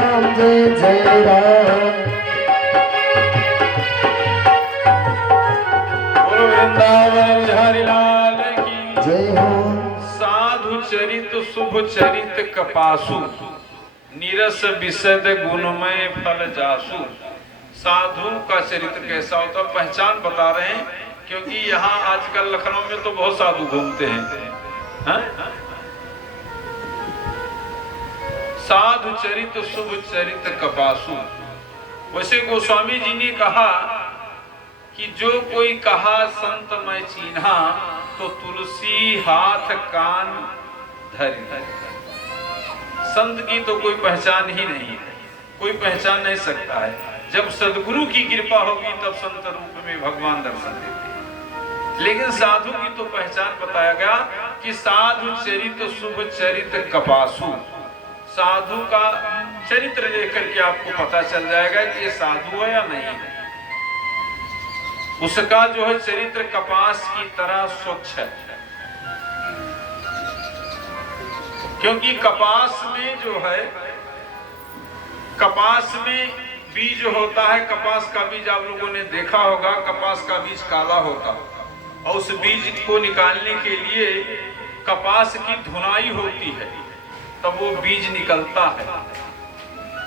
राम जय जय राम। बोलो वृंदावन बिहारी लाल की जय हो। साधु चरित शुभ चरित कपासु, नीरस विशद गुणमय फल जासु। साधु का चरित्र कैसा होता पहचान बता रहे हैं, क्योंकि यहाँ आजकल लखनऊ में तो बहुत साधु घूमते हैं। हाँ? साधु चरित शुभ चरित कपासु। वैसे गोस्वामी जी ने कहा कि जो कोई कहा संत मैं चीन्हा, तो तुलसी हाथ कान धरि। संत की तो कोई पहचान ही नहीं है, कोई पहचान नहीं सकता है। जब सदगुरु की कृपा होगी तब संत रूप में भगवान दर्शन देते हैं। लेकिन साधु की तो पहचान बताया गया कि साधु चरित शुभ चरित कपासु। साधु का चरित्र लेकर के आपको पता चल जाएगा कि ये साधु है या नहीं है। उसका जो है चरित्र कपास की तरह स्वच्छ है, क्योंकि कपास में जो है, कपास में बीज होता है। कपास का बीज आप लोगों ने देखा होगा, कपास का बीज काला होता है और उस बीज को निकालने के लिए कपास की धुनाई होती है, तब वो बीज निकलता है।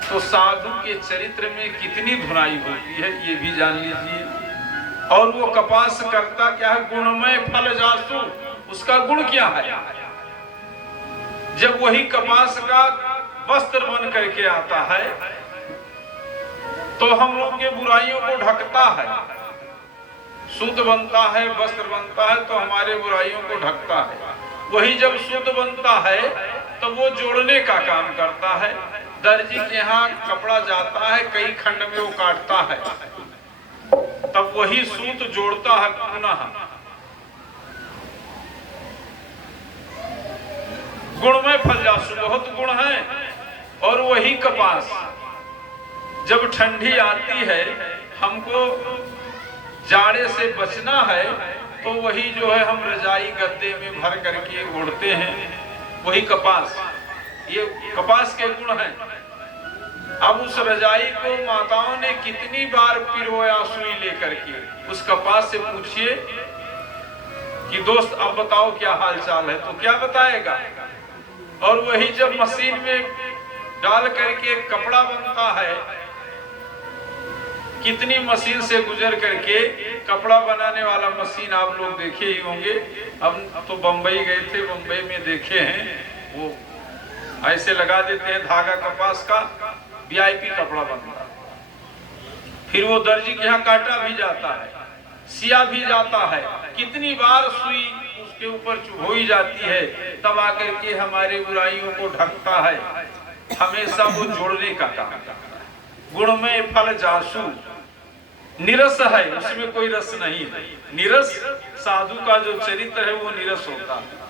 तो साधु के चरित्र में कितनी धुनाई होती है ये भी जान लीजिए। और वो कपास करता क्या है? गुणमय फल जासु। उसका गुण क्या है? जब वही कपास का वस्त्र बन करके आता है तो हम लोग के बुराइयों को ढकता है। शुद्ध बनता है, वस्त्र बनता है तो हमारे बुराइयों को ढकता है। वही जब शुद्ध बनता है तो वो जोड़ने का काम करता है। दर्जी के यहाँ कपड़ा जाता है, कई खंड में वो काटता है, तब वही सूत जोड़ता है पुनः। गुणमय फल जासु, बहुत गुण है। और वही कपास जब ठंडी आती है, हमको जाड़े से बचना है, तो वही जो है हम रजाई गद्दे में भर करके ओढ़ते हैं, वही कपास। ये कपास के गुण हैं। अब उस रजाई को माताओं ने कितनी बार पिरोया सुई लेकर के। उस कपास से पूछिए कि दोस्त अब बताओ क्या हाल चाल है, तो क्या बताएगा। और वही जब मशीन में डाल करके कपड़ा बनता है, कितनी मशीन से गुजर करके कपड़ा बनाने वाला मशीन आप लोग देखे ही होंगे। हम तो बंबई गए थे, बंबई में देखे हैं, वो ऐसे लगा देते हैं धागा कपास का, वीआईपी कपड़ा बनता है। फिर वो दर्जी के यहाँ काटा भी जाता है, सिया भी जाता है, कितनी बार सुई उसके ऊपर चुभोई जाती है, तब आकर के हमारे बुराइयों को ढकता है। हमेशा वो जोड़ने का काम करता है। गुणमय फल जासु, निरस है, उसमें कोई रस नहीं है। निरस साधु का जो चरित्र है वो निरस होता है।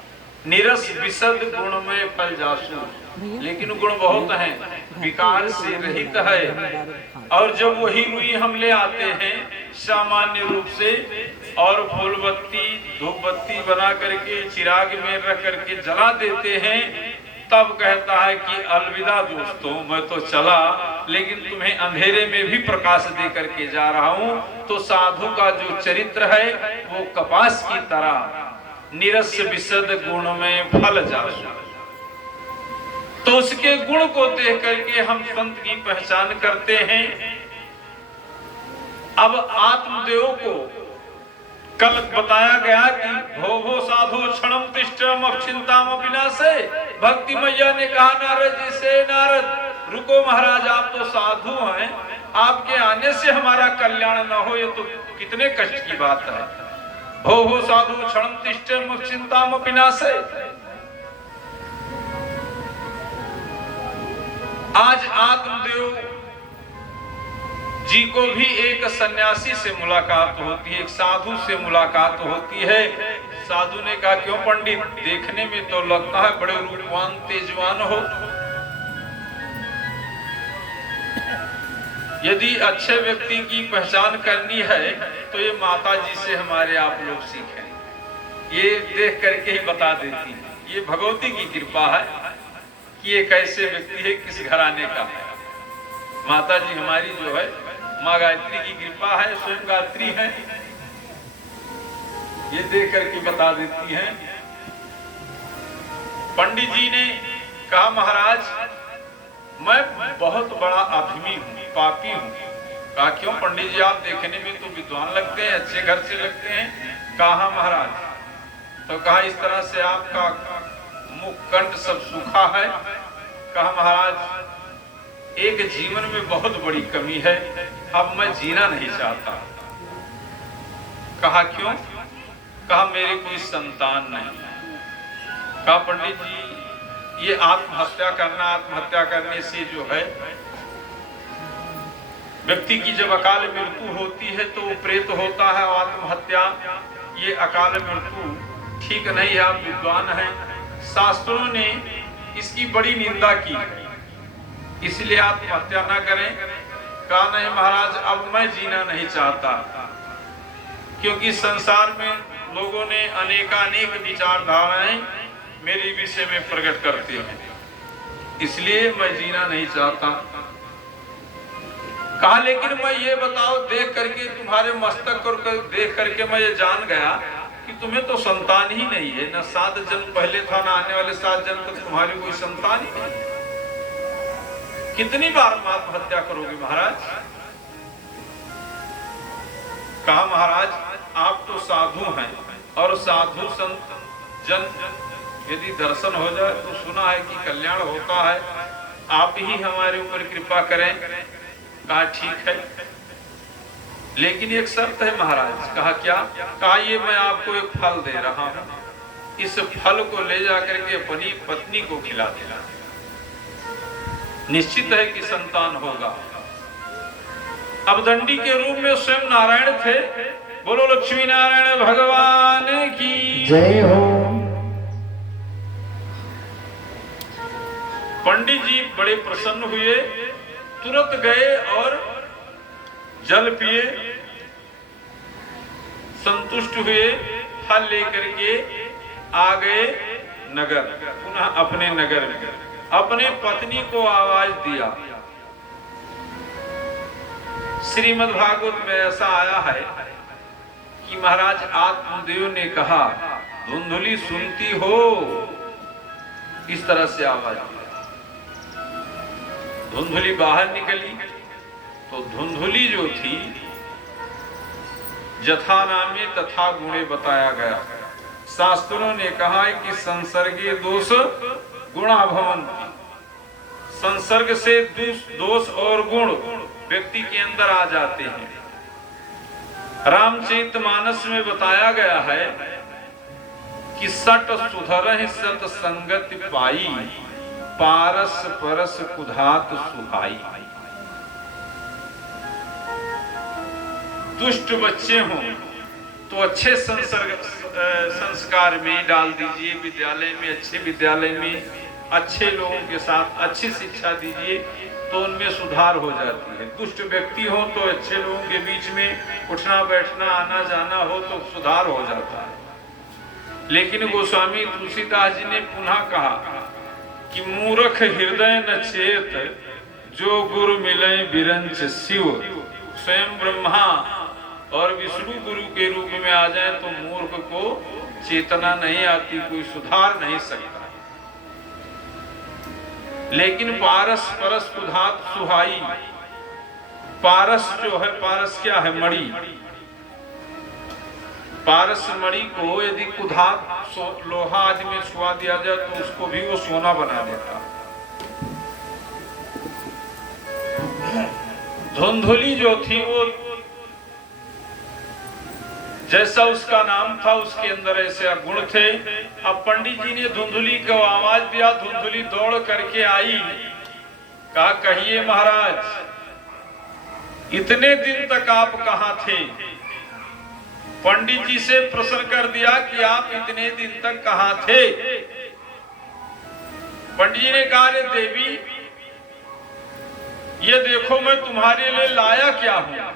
निरस विशद गुणमय फल जासु, लेकिन गुण बहुत हैं, विकार से रहित है। और जब वही रुई हम ले आते हैं सामान्य रूप से, और फूल बत्ती धूप बत्ती बना करके चिराग में रख करके जला देते हैं, तब कहता है कि अलविदा दोस्तों, मैं तो चला, लेकिन तुम्हें अंधेरे में भी प्रकाश दे करके जा रहा हूँ। तो साधु का जो चरित्र है वो कपास की तरह निरस विशद गुण में फल जासु। तो उसके गुण को देख करके हम संत की पहचान करते हैं। अब आत्मदेव को कल बताया गया कि भो भो साधु क्षणम तिष्ठम अक्षिंताम विनाशे। भक्ति मैया ने कहा नारद जी से, नारद रुको महाराज, आप तो साधु हैं, आपके आने से हमारा कल्याण न हो, ये तो कितने कष्ट की बात है। भो भो साधु क्षणम तिष्ठम अक्षिंताम विनाशे। आज आत्मदेव जी को भी एक सन्यासी से मुलाकात होती है, एक साधु से मुलाकात होती है। साधु ने कहा क्यों पंडित, देखने में तो लगता है बड़े रूपवान तेजवान हो, यदि अच्छे व्यक्ति की पहचान करनी है तो ये माता जी से हमारे आप लोग सीखें। ये देख करके ही बता देती है। ये भगवती की कृपा है कि ये कैसे व्यक्ति है, किस घराने का है। माता जी हमारी जो है माँ गायत्री की कृपा है, स्वयं गायत्री है, ये देख करके बता देती हैं। पंडित जी ने कहा महाराज मैं बहुत बड़ा अभिमी हूँ, पापी हूँ। कहा क्यों पंडित जी, आप देखने में तो विद्वान लगते हैं, अच्छे घर से लगते हैं। कहा महाराज, तो कहा इस तरह से आपका मुख कंठ सब सूखा है। कहा महाराज एक जीवन में बहुत बड़ी कमी है, अब मैं जीना नहीं चाहता। कहा क्यों? कहा मेरे कोई संतान नहीं। कहा पंडित जी ये आत्महत्या करना, आत्महत्या करने से जो है व्यक्ति की जब अकाल मृत्यु होती है तो वो प्रेत होता है। आत्महत्या ये अकाल मृत्यु ठीक नहीं है। आप विद्वान हैं, शास्त्रों ने इसकी बड़ी निंदा की, इसलिए आत्महत्या ना करें। कहा नहीं महाराज अब मैं जीना नहीं चाहता, क्योंकि संसार में लोगों ने अनेकानेक विचारधाराएं मेरे विषय में प्रकट करते हैं, इसलिए मैं जीना नहीं चाहता। कहा लेकिन मैं ये बताओ, देख करके तुम्हारे मस्तक को देख करके मैं ये जान गया कि तुम्हें तो संतान ही नहीं है, न 7 जन्म पहले था, न आने वाले 7 जन्म तक तुम्हारी कोई संतान ही नहीं। कितनी बार आत्महत्या करोगे महाराज? कहा महाराज आप तो साधु हैं, और साधु संत जन यदि दर्शन हो जाए तो सुना है कि कल्याण होता है, आप ही हमारे ऊपर कृपा करें। कहा ठीक है, लेकिन एक शर्त है महाराज। कहा क्या? कहा ये मैं आपको एक फल दे रहा हूं, इस फल को ले जाकर के अपनी पत्नी को खिला देना, निश्चित है कि संतान होगा। अब दंडी के रूप में स्वयं नारायण थे। बोलो लक्ष्मी नारायण भगवान की जय हो। पंडित जी बड़े प्रसन्न हुए, तुरंत गए और जल पिए, संतुष्ट हुए, फल लेकर के आ गए नगर, पुनः अपने नगर में। अपने पत्नी को आवाज दिया। श्रीमद् भागवत में ऐसा आया है कि महाराज आत्मदेव ने कहा धुंधुली सुनती हो, इस तरह से आवाज दिया। धुंधुली बाहर निकली तो धुंधुली जो थी जथा नामे तथा गुणे बताया गया। शास्त्रों ने कहा है कि संसर्गे दोष गुणा भवन्ति, संसर्ग से दोष और गुण व्यक्ति के अंदर आ जाते हैं। रामचरितमानस में बताया गया है कि सट सुधर सत संगति पाई, पारस परस कुधात सुहाई। दुष्ट बच्चे हों तो अच्छे संस्कार में डाल दीजिए, विद्यालय में, अच्छे विद्यालय में अच्छे लोगों के साथ अच्छी शिक्षा दीजिए तो उनमें सुधार हो जाती है। दुष्ट व्यक्ति हो तो अच्छे लोगों के बीच में उठना बैठना आना जाना हो तो सुधार हो जाता है। लेकिन गोस्वामी तुलसीदास जी ने पुनः कहा कि मूर्ख हृदय न चेत, जो गुरु मिले बिरंच शिव। स्वयं ब्रह्मा और विष्णु गुरु के रूप में आ जाए तो मूर्ख को चेतना नहीं आती, कोई सुधार नहीं सकता। लेकिन पारस परस कुधात सुहाई, पारस जो है, पारस क्या है? मणि। पारस मणि को यदि कुधात लोहा आदि में छुआ दिया जाए तो उसको भी वो सोना बना देता। धुंधुली जो थी वो जैसा उसका नाम था उसके अंदर ऐसे गुण थे। अब पंडित जी ने धुंधुली को आवाज दिया, धुंधुली दौड़ करके आई। कहा कहिए महाराज इतने दिन तक आप कहाँ थे? पंडित जी से प्रश्न कर दिया कि आप इतने दिन तक कहाँ थे? पंडित जी ने कहा रे देवी ये देखो मैं तुम्हारे लिए लाया क्या हूं।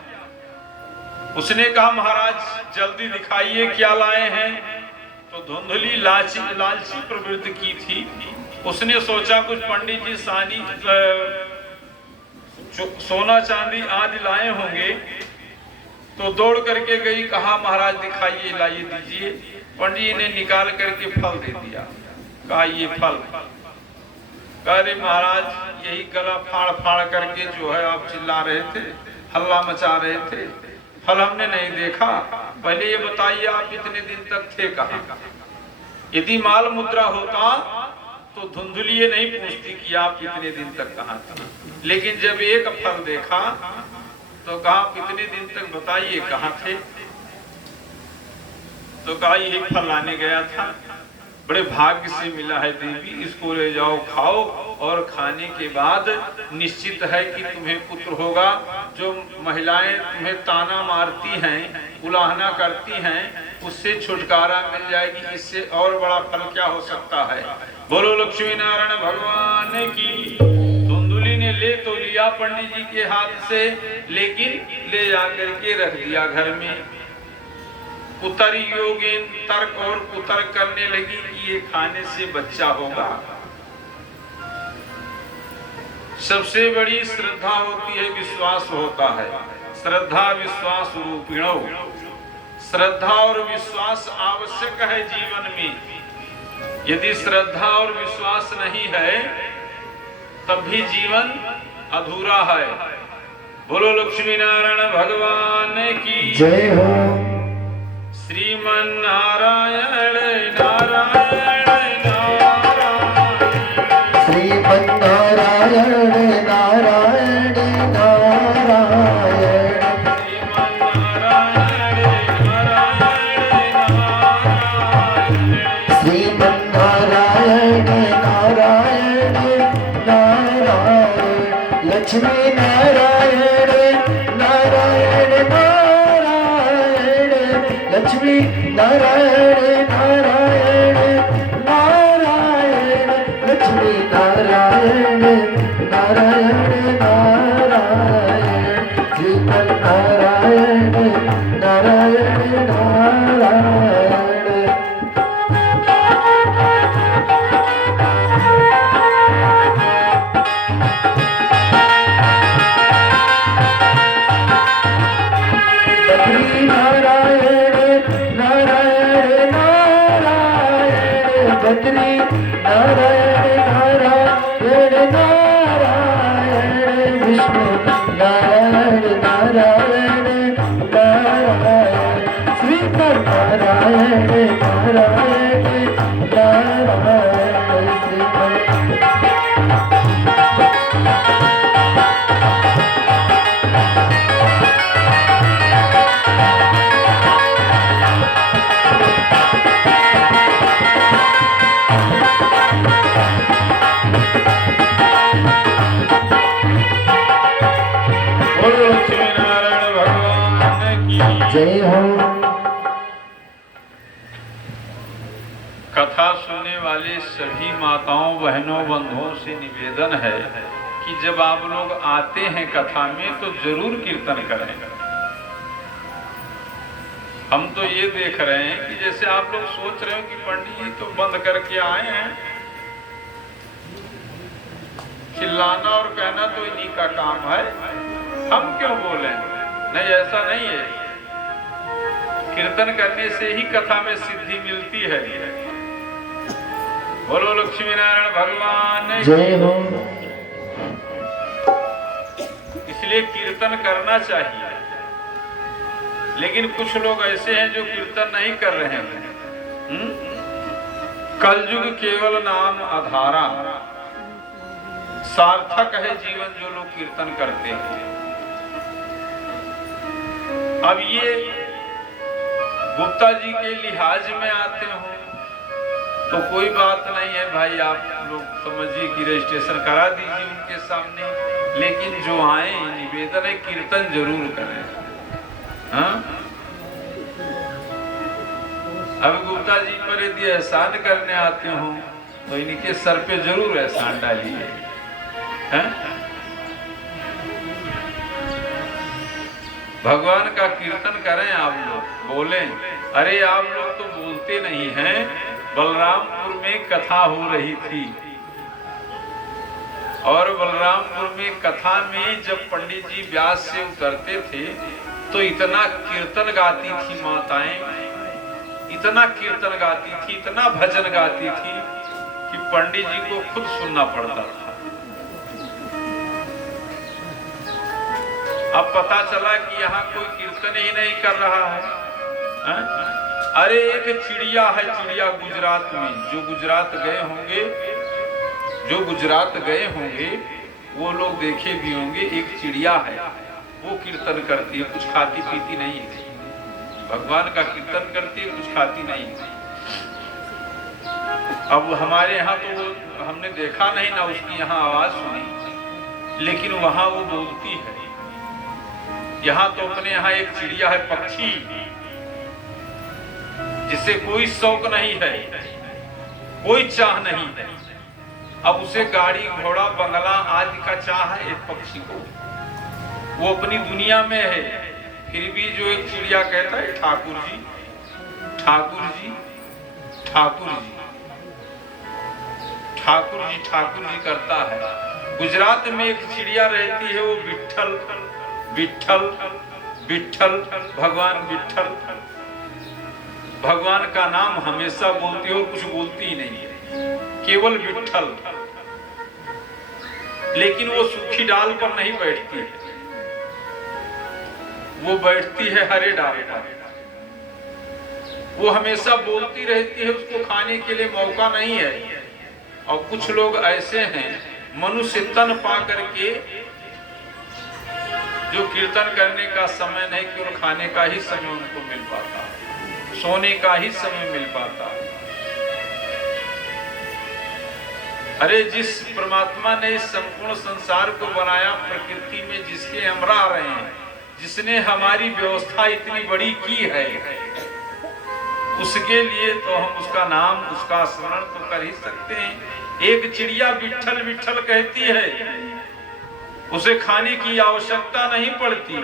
उसने कहा महाराज जल्दी दिखाइए क्या लाए हैं। तो धुंधुली लालची प्रवृत्ति की थी। उसने सोचा कुछ पंडित जी सानी सोना चांदी आदि लाए होंगे तो दौड़ करके गई, कहा महाराज दिखाइए, लाइए, दीजिए। पंडित जी ने निकाल करके फल दे दिया, कहा ये फल। अरे महाराज यही गला फाड़ फाड़ करके जो है आप चिल्ला रहे थे, हल्ला मचा रहे थे, फल हमने नहीं देखा। पहले ये बताइए आप इतने दिन तक थे कहाँ? यदि माल मुद्रा होता तो धुंधुलिये नहीं पूछती कि आप इतने दिन तक कहाँ थे। लेकिन जब एक फल देखा तो कहा कितने दिन तक बताइए कहाँ थे? तो कहा ये फल लाने गया था, बड़े भाग्य से मिला है देवी, इसको ले जाओ, खाओ, और खाने के बाद निश्चित है कि तुम्हें पुत्र होगा। जो महिलाएं तुम्हें ताना मारती हैं, उलाहना करती हैं, उससे छुटकारा मिल जाएगी। इससे और बड़ा फल क्या हो सकता है? बोलो लक्ष्मी नारायण भगवान की। धुंधुली ने ले तो लिया पंडित जी के हाथ से, लेकिन ले जाकर के रख दिया घर में। कुतरी योगिन तर्क और कुतर्क करने लगी कि ये खाने से बच्चा होगा। सबसे बड़ी श्रद्धा होती है, विश्वास होता है। श्रद्धा विश्वास रूपिणो। श्रद्धा और विश्वास आवश्यक है जीवन में। यदि श्रद्धा और विश्वास नहीं है तब भी जीवन अधूरा है। बोलो लक्ष्मी नारायण भगवान की जय हो। श्रीमन नारायण नारायण नारायण, श्रीमन नारायण नारायण नारायण, श्रीमन नारायण नारायण नारायण, श्रीमन नारायण नारायण नारायण, लक्ष्मी नारायण नारायण नारायण, लक्ष्मी नारायण नारायण नारायण, लक्ष्मी नारायण नारायण नारायण, श्रीमन नारायण नारायण नारायण। बद्री नारायण नारायण नारायण, बद्री नारायण नारायण नारायण, विष्णु नारायण नारायण नारायण, श्रीमन नारायण नारायण नारायण, श्रीमन। बोलो लक्ष्मी नारायण भगवान की जय हो। कथा सुनने वाले सभी माताओं बहनों बंधुओं से निवेदन है कि जब आप लोग आते हैं कथा में तो जरूर कीर्तन करें। हम तो ये देख रहे हैं कि जैसे आप लोग सोच रहे हो कि पंडित जी तो बंद करके आए हैं, चिल्लाना और कहना तो इन्हीं का काम है, हम क्यों बोलें? नहीं, ऐसा नहीं है। कीर्तन करने से ही कथा में सिद्धि मिलती है। बोलो लक्ष्मी नारायण भगवान जय हो। इसलिए कीर्तन करना चाहिए। लेकिन कुछ लोग ऐसे हैं जो कीर्तन नहीं कर रहे हैं। कलयुग केवल नाम आधारा, सार्थक है जीवन जो लोग कीर्तन करते हैं। अब ये गुप्ता जी के लिहाज में आते हो तो कोई बात नहीं है भाई, आप लोग समझिए कि रजिस्ट्रेशन करा दीजिए उनके सामने। लेकिन जो आए निवेदन है कीर्तन जरूर करें। हाँ? अब गुप्ता जी पर यदि एहसान करने आते हो तो इनके सर पे जरूर एहसान डालिए। भगवान का कीर्तन करें, आप लोग बोलें। अरे आप लोग तो बोलते नहीं हैं। बलरामपुर में कथा हो रही थी, और बलरामपुर में कथा में जब पंडित जी व्यास से उतरते थे तो इतना कीर्तन गाती थी माताएं, इतना कीर्तन गाती थी, इतना भजन गाती थी कि पंडित जी को खुद सुनना पड़ता था। अब पता चला कि यहाँ कोई कीर्तन ही नहीं कर रहा है। अरे एक चिड़िया है, चिड़िया गुजरात में, जो गुजरात गए होंगे, जो गुजरात गए होंगे वो लोग देखे भी होंगे, एक चिड़िया है वो कीर्तन करती है, कुछ खाती पीती नहीं है, भगवान का कीर्तन करती है, कुछ खाती नहीं है। अब हमारे यहाँ तो हमने देखा नहीं ना उसकी यहाँ आवाज सुनी, लेकिन वहां वो बोलती है। यहाँ तो अपने यहाँ एक चिड़िया है, पक्षी, जिसे कोई शौक नहीं है, कोई चाह नहीं है। अब उसे गाड़ी घोड़ा बंगला आदि का चाह है एक पक्षी को, वो अपनी दुनिया में है, फिर भी जो एक चिड़िया कहता है ठाकुर जी ठाकुर जी ठाकुर जी ठाकुर जी ठाकुर जी करता है। गुजरात में एक चिड़िया रहती है, वो विठल विठल विठल, भगवान विठल, भगवान का नाम हमेशा बोलती है और कुछ बोलती ही नहीं है, केवल विठल। लेकिन वो सूखी डाल पर नहीं बैठती है, वो बैठती है हरे डाल पर। वो हमेशा बोलती रहती है, उसको खाने के लिए मौका नहीं है। और कुछ लोग ऐसे हैं, मनुष्य तन पा करके जो कीर्तन करने का समय नहीं, केवल खाने का ही समय उनको मिल पाता, सोने का ही समय मिल पाता। अरे जिस परमात्मा ने इस संपूर्ण संसार को बनाया, प्रकृति में जिसके हम रह रहे हैं, जिसने हमारी व्यवस्था इतनी बड़ी की है, उसके लिए तो हम उसका नाम, उसका स्मरण तो कर ही सकते हैं। एक चिड़िया विठल विठल कहती है, उसे खाने की आवश्यकता नहीं पड़ती,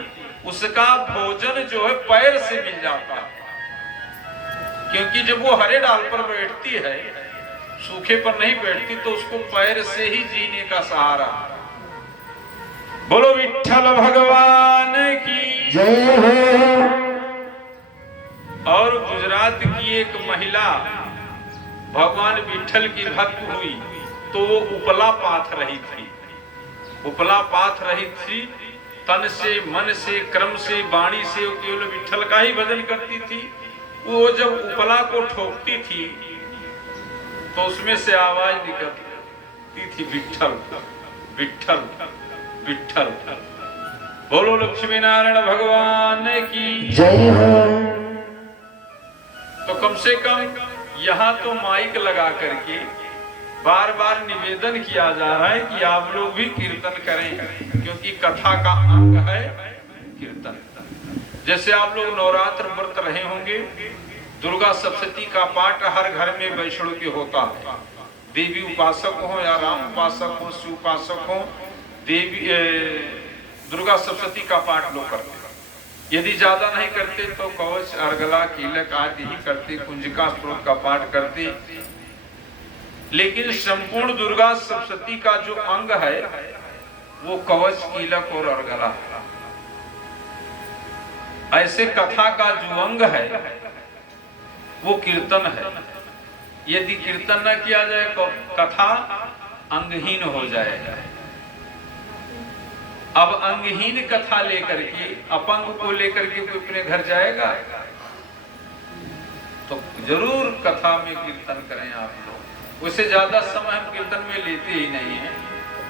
उसका भोजन जो है पैर से मिल जाता है, क्योंकि जब वो हरे डाल पर बैठती है, सूखे पर नहीं बैठती, तो उसको पैर से ही जीने का सहारा। बोलो विठल भगवान की जय हो। और गुजरात की एक महिला भगवान विठल की भक्त हुई, तो वो उपला पाथ रही थी, उपला पाथ रही थी, तन से, मन से, क्रम से, वाणी से वो केवल विठल का ही भजन करती थी। वो जब उपला को ठोकती थी तो उसमें से आवाज निकलती थी, विठल विठल विठल। बोलो लक्ष्मी नारायण भगवान की जय हो। तो कम से कम यहाँ तो माइक लगा करके बार बार निवेदन किया जा रहा है कि आप लोग भी कीर्तन करें, क्योंकि कथा का अंग है कीर्तन। जैसे आप लोग नवरात्र व्रत रहे होंगे, दुर्गा सप्तशती का पाठ हर घर में वैष्णव के होता है। देवी उपासक हो या राम उपासक हो, शिव उपासक हो, देवी दुर्गा सप्तशती का पाठ लोग करते हैं। यदि ज्यादा नहीं करते तो कवच, अर्गला, कीलक आदि ही करते, कुंजिका स्त्रोत का पाठ करते। लेकिन संपूर्ण दुर्गा सप्तशती का जो अंग है वो कवच, कीलक और अर्गला है। ऐसे कथा का जो अंग है वो कीर्तन है। यदि कीर्तन न किया जाए तो कथा अंगहीन हो जाएगा। अब अंगहीन कथा लेकर के, अपंग को लेकर के कोई अपने घर जाएगा? तो जरूर कथा में कीर्तन करें आप लोग। उससे ज्यादा समय हम कीर्तन में लेते ही नहीं है,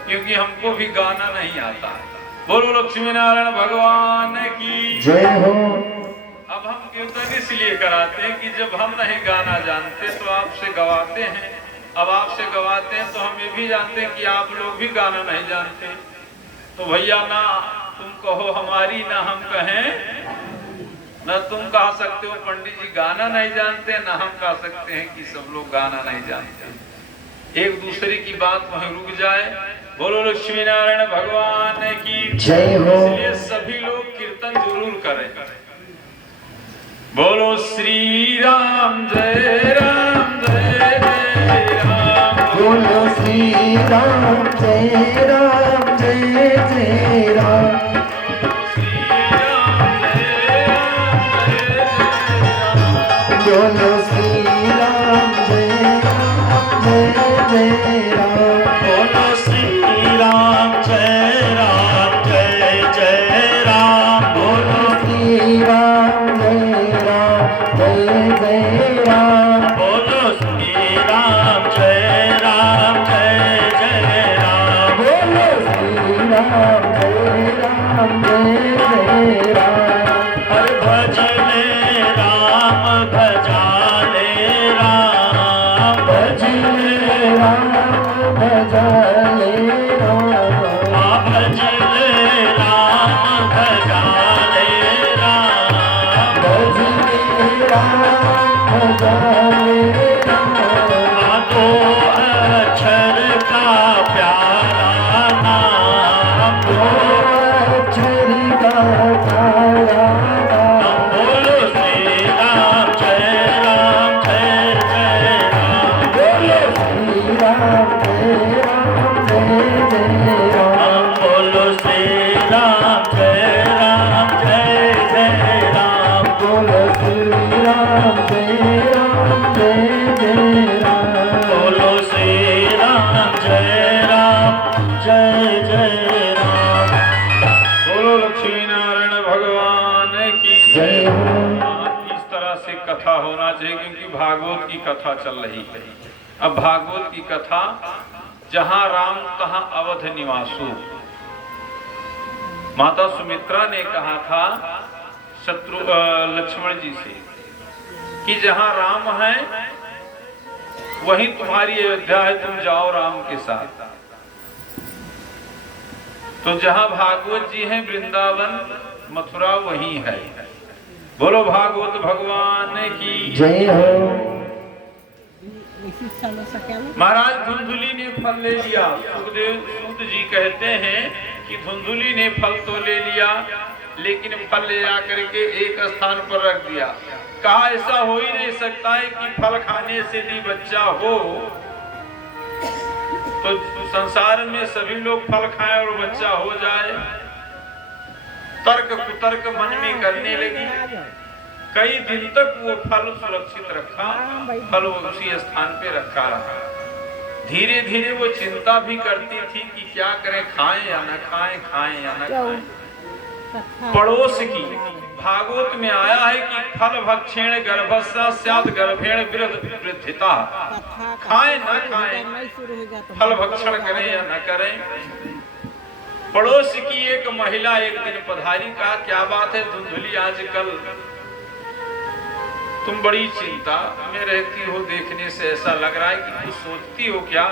क्योंकि हमको भी गाना नहीं आता है। बोलो लक्ष्मी नारायण भगवान की जय हो। अब हम कीर्तन इसलिए कराते हैं कि जब हम नहीं गाना जानते तो आपसे गवाते हैं। अब आपसे गवाते हैं तो हम ये भी जानते हैं कि आप लोग भी गाना नहीं जानते। तो भैया ना तुम कहो हमारी, ना हम कहें, ना तुम कह सकते हो पंडित जी गाना नहीं जानते, ना हम कह सकते हैं कि सब लोग गाना नहीं जानते। एक दूसरे की बात वहीं रुक जाए। बोलो लक्ष्मी नारायण भगवान की जय हो। इसलिए सभी लोग कीर्तन जरूर करें। बोलो श्री राम जय राम जय जय राम। बोलो श्री राम जय राम जय जय राम बोलो श्री राम जय राम जय जय राम बोलो श्री राम जय राम जय जय राम बोलो श्री राम जय राम जय जय राम बोलो श्री राम जय राम जय जय राम बोलो श्री राम जय राम जय जय राम हर भजने राम भजाले राम भजले राम भजले राम भजले राम भजाले राम भजले राम भजले राम दो अक्षर का प्यारा नाम अक्षरी का तारा बोलो श्री राम जय राम जय जय राम बोलो श्री राम जय राम जय जय राम बोलो श्री राम जय राम जय जय राम बोलो श्री राम जय राम जय जय राम बोलो श्री राम जय राम जय जय राम बोलो लक्ष्मी नारायण भगवान की जय हो। इस तरह से कथा होना चाहिए, क्योंकि भागवत की कथा चल रही है। अब भागवत की कथा, जहां राम तहां अवध निवासु। माता सुमित्रा ने कहा था लक्ष्मण जी से कि जहां राम है वहीं तुम्हारी अयोध्या है, तुम जाओ राम के साथ। तो जहां भागवत जी हैं वृंदावन मथुरा वहीं है। बोलो भागवत भगवान की जय हो। महाराज धुंधुली ने फल ले लिया। सुखदेव सूत जी कहते हैं कि धुंधुली ने फल तो ले लिया, लेकिन फल ले जाकर के एक स्थान पर रख दिया। कहा ऐसा हो ही नहीं सकता है कि फल खाने से भी बच्चा हो। तो संसार में सभी लोग फल खाएं और बच्चा हो जाए। तर्क कुतर्क मन में करने लगी। कई दिन तक वो फल सुरक्षित रखा, फल उसी स्थान पे रखा रहा। धीरे धीरे वो चिंता भी करती थी कि क्या करें, खाएं या न खाएं, खाएं या न खाएं। पड़ोस की भागवत में आया है कि फल भक्षेण गर्भस्या स्यात् गर्भेण वृद्धिता। खाएं न खाएं, फल भक्षण करें या न करें। पड़ोस की एक महिला एक दिन पधारी, कहा क्या बात है धुंधुली, आजकल तुम बड़ी चिंता में रहती हो, देखने से ऐसा लग रहा है कि कुछ सोचती हो क्या।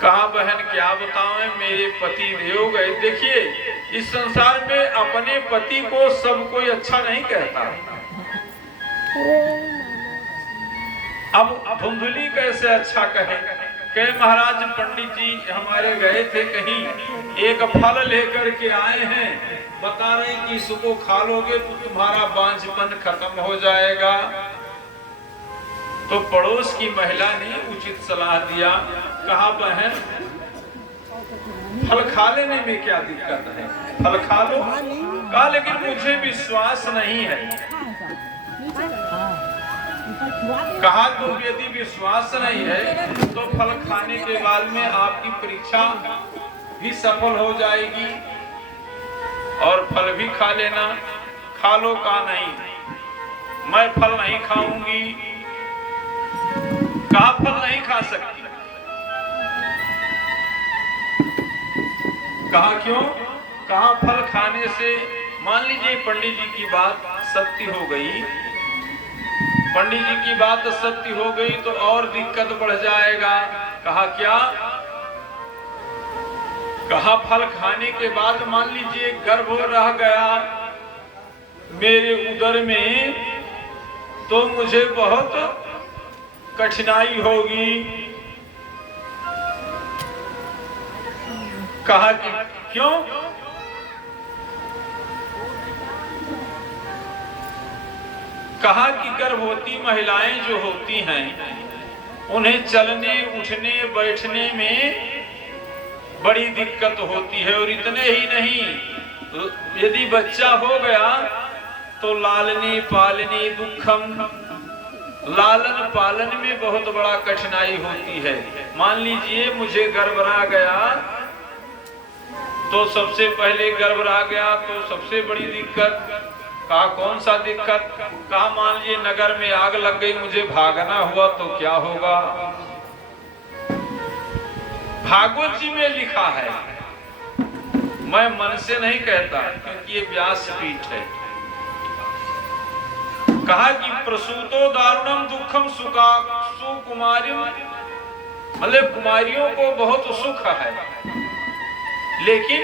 कहा बहन क्या बताऊं, मेरे पति देव गए। देखिए इस संसार में अपने पति को सब कोई अच्छा नहीं कहता। अब धुंधुली कैसे अच्छा कहे। कहे महाराज पंडित जी हमारे गए थे कहीं, एक फल लेकर के आए हैं, बता रहे कि इसको खा लोगे तो तुम्हारा बांझपन खत्म हो जाएगा। तो पड़ोस की महिला ने उचित सलाह दिया। कहा बहन फल खा लेने में क्या दिक्कत है, फल खा लो। कहा लेकिन मुझे विश्वास नहीं है। कहा तो यदि विश्वास नहीं है तो फल खाने के बाद में आपकी परीक्षा भी सफल हो जाएगी और फल भी खा लेना। खा लो। का नहीं, मैं फल नहीं खाऊंगी। कहा फल नहीं खा सकती। कहा क्यों। कहा फल खाने से, मान लीजिए पंडित जी की बात सत्य हो गई, पंडित जी की बात सत्य हो गई तो और दिक्कत बढ़ जाएगा। कहा क्या। कहा फल खाने के बाद मान लीजिए गर्भ रह गया मेरे उदर में, तो मुझे बहुत कठिनाई होगी। कहा कि क्यों। कहा कि गर्भवती महिलाएं जो होती हैं उन्हें चलने उठने बैठने में बड़ी दिक्कत होती है। और इतने ही नहीं, यदि बच्चा हो गया तो लालने पालने दुखम, लालन पालन में बहुत बड़ा कठिनाई होती है। मान लीजिए मुझे गर्भ आ गया तो सबसे पहले गर्भ आ गया तो सबसे बड़ी दिक्कत। कहा कौन सा दिक्कत? कहा मान लीजिए नगर में आग लग गई, मुझे भागना हुआ तो क्या होगा? भागवत जी में लिखा है, मैं मन से नहीं कहता क्योंकि ये व्यासपीठ है। कहा कि प्रसूतो दारुणम दुखम सुखा सुकुमारियों, मतलब कुमारियों को बहुत सुख है लेकिन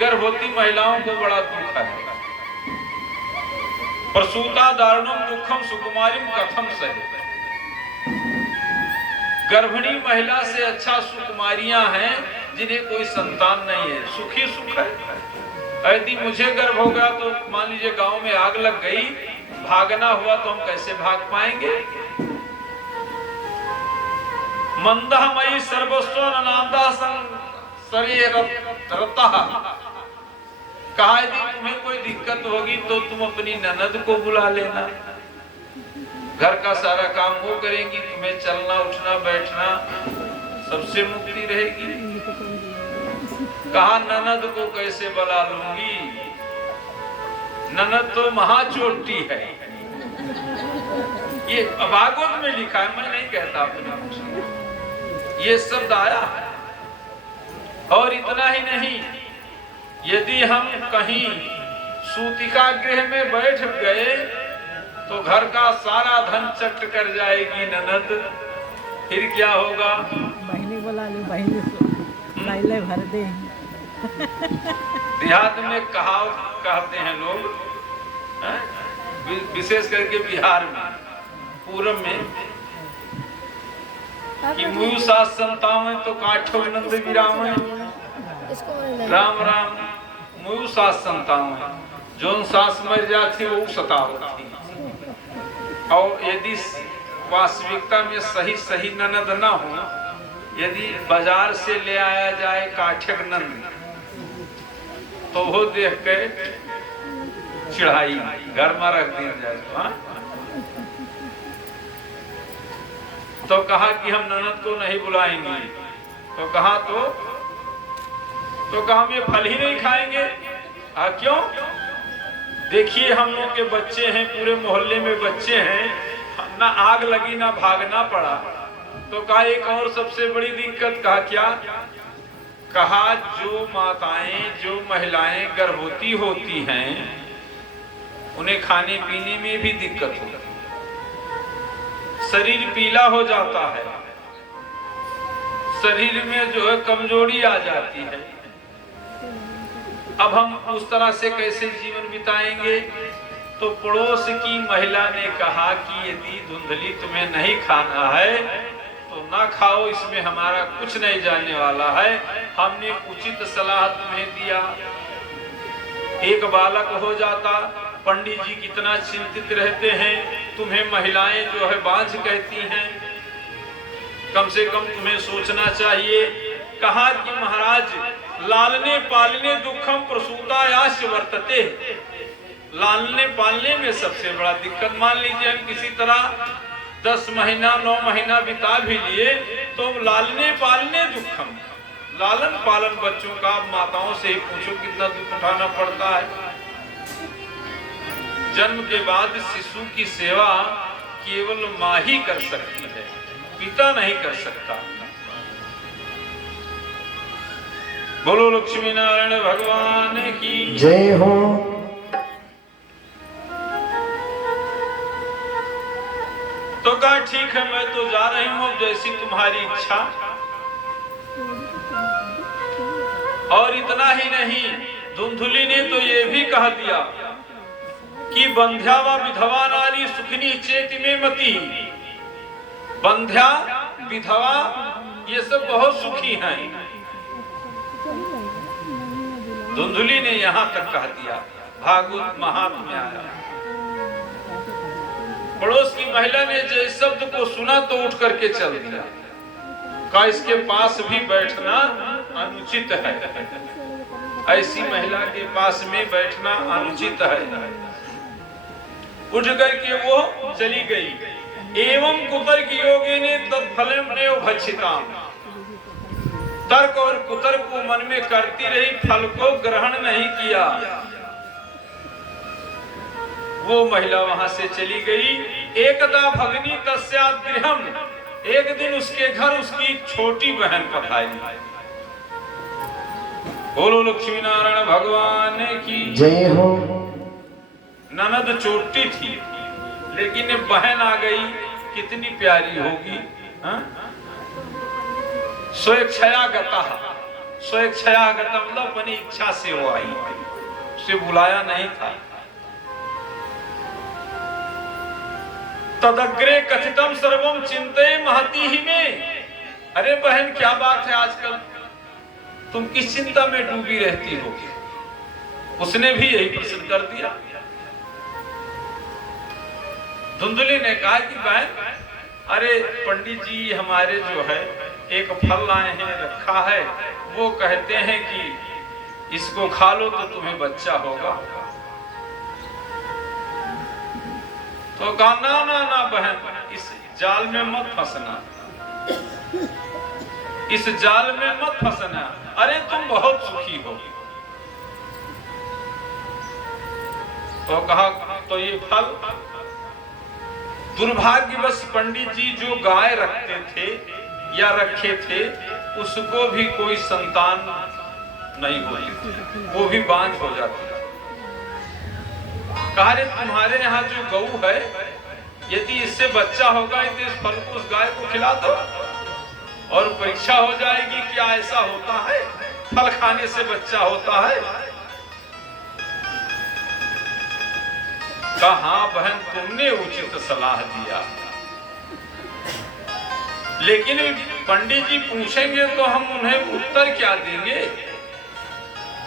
गर्भवती महिलाओं को बड़ा दुख है। प्रसूता दारुणम दुखम सुकुमारिम कथम सहे, गर्भिणी महिला से अच्छा सुकुमारियां हैं जिन्हें कोई संतान नहीं है, सुखी सुख है। यदि मुझे गर्भ हो गया तो मान लीजिए गांव में आग लग गई, भागना हुआ तो हम कैसे भाग पाएंगे? मंदहमयी सर्वस्व ननादा कहा यदि तुम्हें कोई दिक्कत होगी तो तुम अपनी ननद को बुला लेना, घर का सारा काम वो करेंगी, तुम्हें चलना उठना बैठना सबसे मुक्ति रहेगी। कहा ननद को कैसे बुला लूंगी, ननद तो महाचोटी है। ये भागवत में लिखा है, मैं नहीं कहता अपने, ये शब्द आया है। और इतना ही नहीं, यदि हम कहीं सूतिका गृह में बैठ गए तो घर का सारा धन चट कर जाएगी ननद, फिर क्या होगा? बहनी बुला लो, बहनी लाइले भर दे। देहात में कहावत कहते हैं लोग, विशेष करके बिहार में, पूरब में, कि मुयु सास संतावन तो काठो नंद विराम, राम राम मुयु सास संतावन, जोन सास मर जाती वो सतावत थी। और यदि वास्तविकता में सही सही ननद ना हो, यदि बाजार से ले आया जाए काठक नंद तो वो देख के चिढ़ाई घर में रख दिया जाए तो, हाँ? तो कहा कि हम ननद को नहीं बुलाएंगे, तो कहा तो कहा हम ये फल ही नहीं खाएंगे। क्यों? देखिए हम लोग के बच्चे हैं, पूरे मोहल्ले में बच्चे हैं, ना आग लगी ना भागना पड़ा। तो कहा एक और सबसे बड़ी दिक्कत, कहा क्या? कहा जो माताएं जो महिलाएं गर्भवती होती हैं उन्हें खाने पीने में भी दिक्कत होती है, शरीर पीला हो जाता है, शरीर में जो है कमजोरी आ जाती है। अब हम उस तरह से कैसे जीवन बिताएंगे? तो पड़ोस की महिला ने कहा कि यदि धुंधली तुम्हें नहीं खाना है तो ना खाओ, इसमें हमारा कुछ नहीं जाने वाला है, हमने उचित सलाह तुम्हें दिया। एक बालक हो जाता, पंडित जी कितना चिंतित रहते हैं, तुम्हें महिलाएं जो है बांझ कहती हैं, कम से कम तुम्हें सोचना चाहिए। कहा कि महाराज लालने पालने दुखम प्रसूतायाश वर्तते, लालने पालने में सबसे बड़ा दिक्कत, मान लीजिए हम किसी तरह 10 महीना 9 महीना बिता भी लिए तो लालने पालने दुखम, लालन पालन बच्चों का माताओं से ही पूछो कितना दुख उठाना पड़ता है। जन्म के बाद शिशु की सेवा केवल माँ ही कर सकती है, पिता नहीं कर सकता। बोलो लक्ष्मी नारायण भगवान की जय हो। तो कहा ठीक है मैं तो जा रही हूँ, जैसी तुम्हारी इच्छा। और इतना ही नहीं, धुंधुली ने तो ये भी कह दिया कि बंध्या व विधवा नारी सुखनी चेत में मती, बंध्या विधवा ये सब बहुत सुखी हैं। धुंधुली ने यहाँ तक कह दिया, भागवत महात्म्य आया। पड़ोस की महिला ने जिस शब्द को सुना तो उठ करके चल दिया। कहा इसके पास भी बैठना अनुचित है, ऐसी महिला के पास में बैठना अनुचित है। उठ करके वो चली गई। एवं कुतर्क योगी ने तत्फलम ने भक्षिता, तर्क और कुतर्क को मन में करती रही, फल को ग्रहण नहीं किया। वो महिला वहां से चली गई। एकदा भगनी तस्यात् गृहम्, एक दिन उसके घर उसकी छोटी बहन पधारी। बोलो लक्ष्मी नारायण भगवान की जय हो। ननद चोटी थी लेकिन ये बहन आ गई, कितनी प्यारी होगी। स्वेच्छया गता मतलब अपनी इच्छा से वो आई, उसे बुलाया नहीं था। तदग्रे कथितम सर्वम चिंते महती ही में। अरे बहन क्या बात है, आजकल तुम किस चिंता में डूबी रहती हो? उसने भी यही प्रश्न कर दिया। धुंधली ने कहा कि बहन, अरे पंडित जी हमारे जो है एक फल लाए हैं, रखा है, वो कहते हैं कि इसको खा लो तो तुम्हें बच्चा होगा। तो कहा ना ना ना बहन, इस जाल में मत फंसना, इस जाल में मत फंसना। अरे तुम बहुत सुखी हो। तो कहा तो ये फल, दुर्भाग्यवश पंडित जी जो गाय रखते थे या रखे थे उसको भी कोई संतान नहीं होती थी, वो भी बांझ हो जाती थी। कहा रे तुम्हारे यहाँ जो गऊ है, यदि इससे बच्चा होगा तो इस फल को उस गाय को खिला दो और परीक्षा हो जाएगी क्या ऐसा होता है, फल खाने से बच्चा होता है। कहा हाँ बहन, तुमने उचित सलाह दिया, लेकिन पंडित जी पूछेंगे तो हम उन्हें उत्तर क्या देंगे?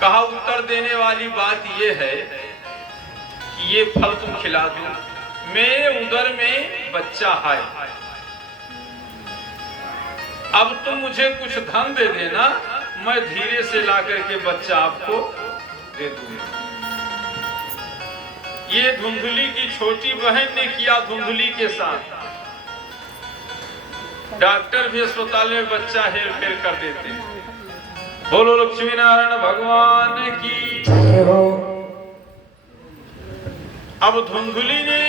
कहा उत्तर देने वाली बात यह है कि ये फल तुम खिला दो, मेरे उदर में बच्चा है, अब तुम मुझे कुछ धन दे देना, मैं धीरे से ला करके बच्चा आपको दे दूंगा। ये धुंधली की छोटी बहन ने किया धुंधली के साथ। डॉक्टर भी अस्पताल में बच्चा हेर फेर कर देते हैं। बोलो लक्ष्मी नारायण भगवान की जय हो। अब धुंधली ने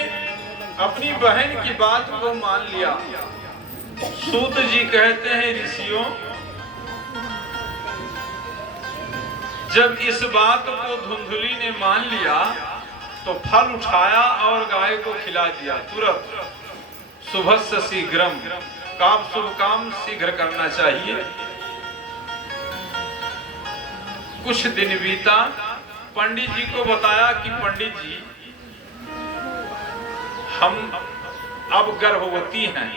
अपनी बहन की बात को मान लिया। सूत जी कहते हैं ऋषियों, जब इस बात को धुंधली ने मान लिया तो फल उठाया और गाय को खिला दिया तुरंत। शुभस्य शीघ्रम, काम शुभ काम शीघ्र करना चाहिए। कुछ दिन बीता, पंडित जी को बताया कि पंडित जी हम अब गर्भवती हैं।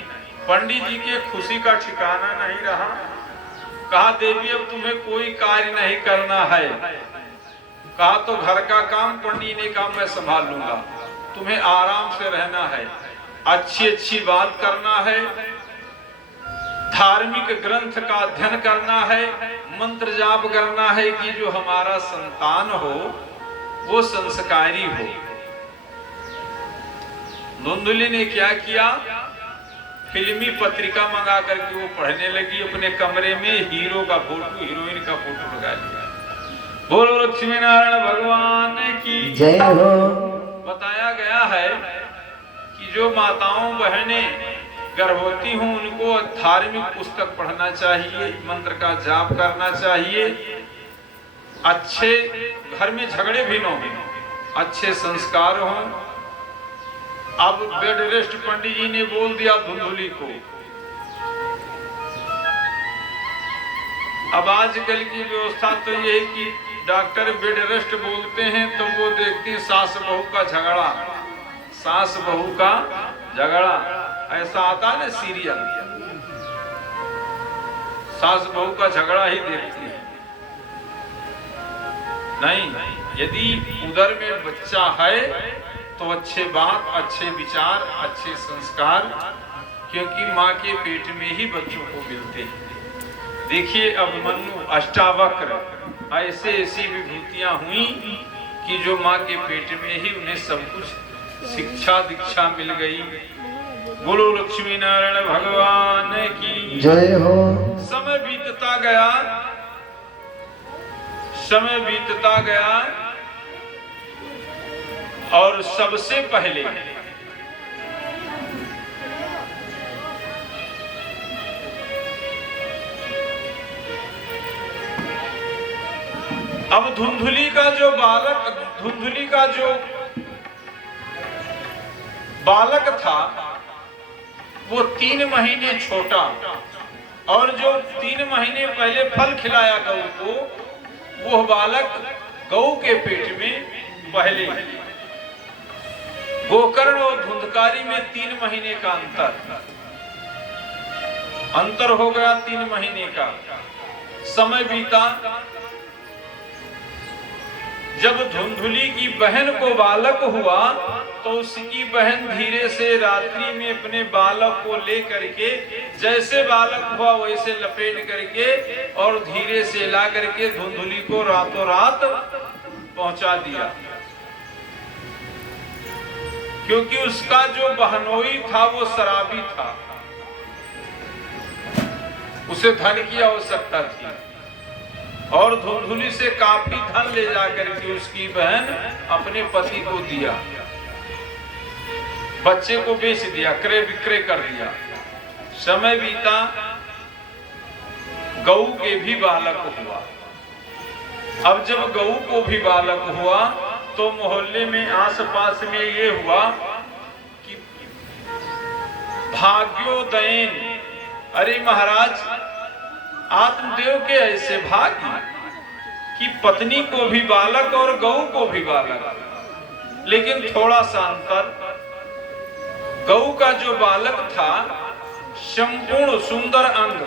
पंडित जी के खुशी का ठिकाना नहीं रहा। कहा देवी अब तुम्हें कोई कार्य नहीं करना है। कहा तो घर का काम पंडित ने कहा मैं संभाल लूंगा, तुम्हें आराम से रहना है, अच्छी अच्छी बात करना है, धार्मिक ग्रंथ का अध्ययन करना है, मंत्र जाप करना है कि जो हमारा संतान हो वो संस्कारी हो। धुंधली ने क्या किया, फिल्मी पत्रिका मंगा करके वो पढ़ने लगी। अपने कमरे में हीरो का फोटो, हीरोइन का फोटो लगा लिया। बोलो लक्ष्मी नारायण भगवान की जय हो। बताया गया है कि जो माताओं बहनें गर्भवती हों उनको धार्मिक पुस्तक पढ़ना चाहिए, मंत्र का जाप करना चाहिए, अच्छे घर में झगड़े भी न हो, अच्छे संस्कार हों। अब बेड रेस्ट पंडित जी ने बोल दिया धुंधली को। अब आजकल की व्यवस्था तो यह है कि डॉक्टर बेड रेस्ट बोलते हैं तो वो देखती सास बहू का झगड़ा, सास बहू का झगड़ा, ऐसा आता है ना सीरियल, सास बहू का झगड़ा ही देखती है। नहीं, यदि उदर में बच्चा है तो अच्छे बात, अच्छे विचार, अच्छे संस्कार, क्योंकि माँ के पेट में ही बच्चों को मिलते हैं। देखिए अभिमन्यु, अष्टावक्र, ऐसे ऐसी विभूतियां हुई कि जो माँ के पेट में ही उन्हें सब कुछ शिक्षा दीक्षा मिल गई। बोलो लक्ष्मी नारायण भगवान की जय हो। समय बीतता गया, समय बीतता गया और सबसे पहले अब धुंधुली का जो बालक था वो 3 महीने छोटा, और जो 3 महीने पहले फल खिलाया गऊ को, वो बालक गऊ के पेट में पहले। गोकर्ण और धुंधकारी में 3 महीने का अंतर हो गया। 3 महीने का समय बीता। जब धुंधुली की बहन को बालक हुआ तो उसकी बहन धीरे से रात्रि में अपने बालक को ले करके, जैसे बालक हुआ वैसे लपेट करके और धीरे से ला करके धुंधुली को रातों रात पहुंचा दिया। क्योंकि उसका जो बहनोई था वो शराबी था, उसे धन की आवश्यकता थी, और धुंधुली से काफी धन ले जाकर के उसकी बहन अपने पति को दिया, बच्चे को बेच दिया, क्रय विक्रय कर दिया। समय बीता, गऊ के भी बालक हुआ। अब जब गऊ को भी बालक हुआ तो मोहल्ले में आसपास में ये हुआ कि भाग्योदयन, अरे महाराज आत्मदेव के ऐसे भाग्य कि पत्नी को भी बालक और गऊ को भी बालक। लेकिन थोड़ा सा अंतर, गऊ का जो बालक था संपूर्ण सुंदर अंग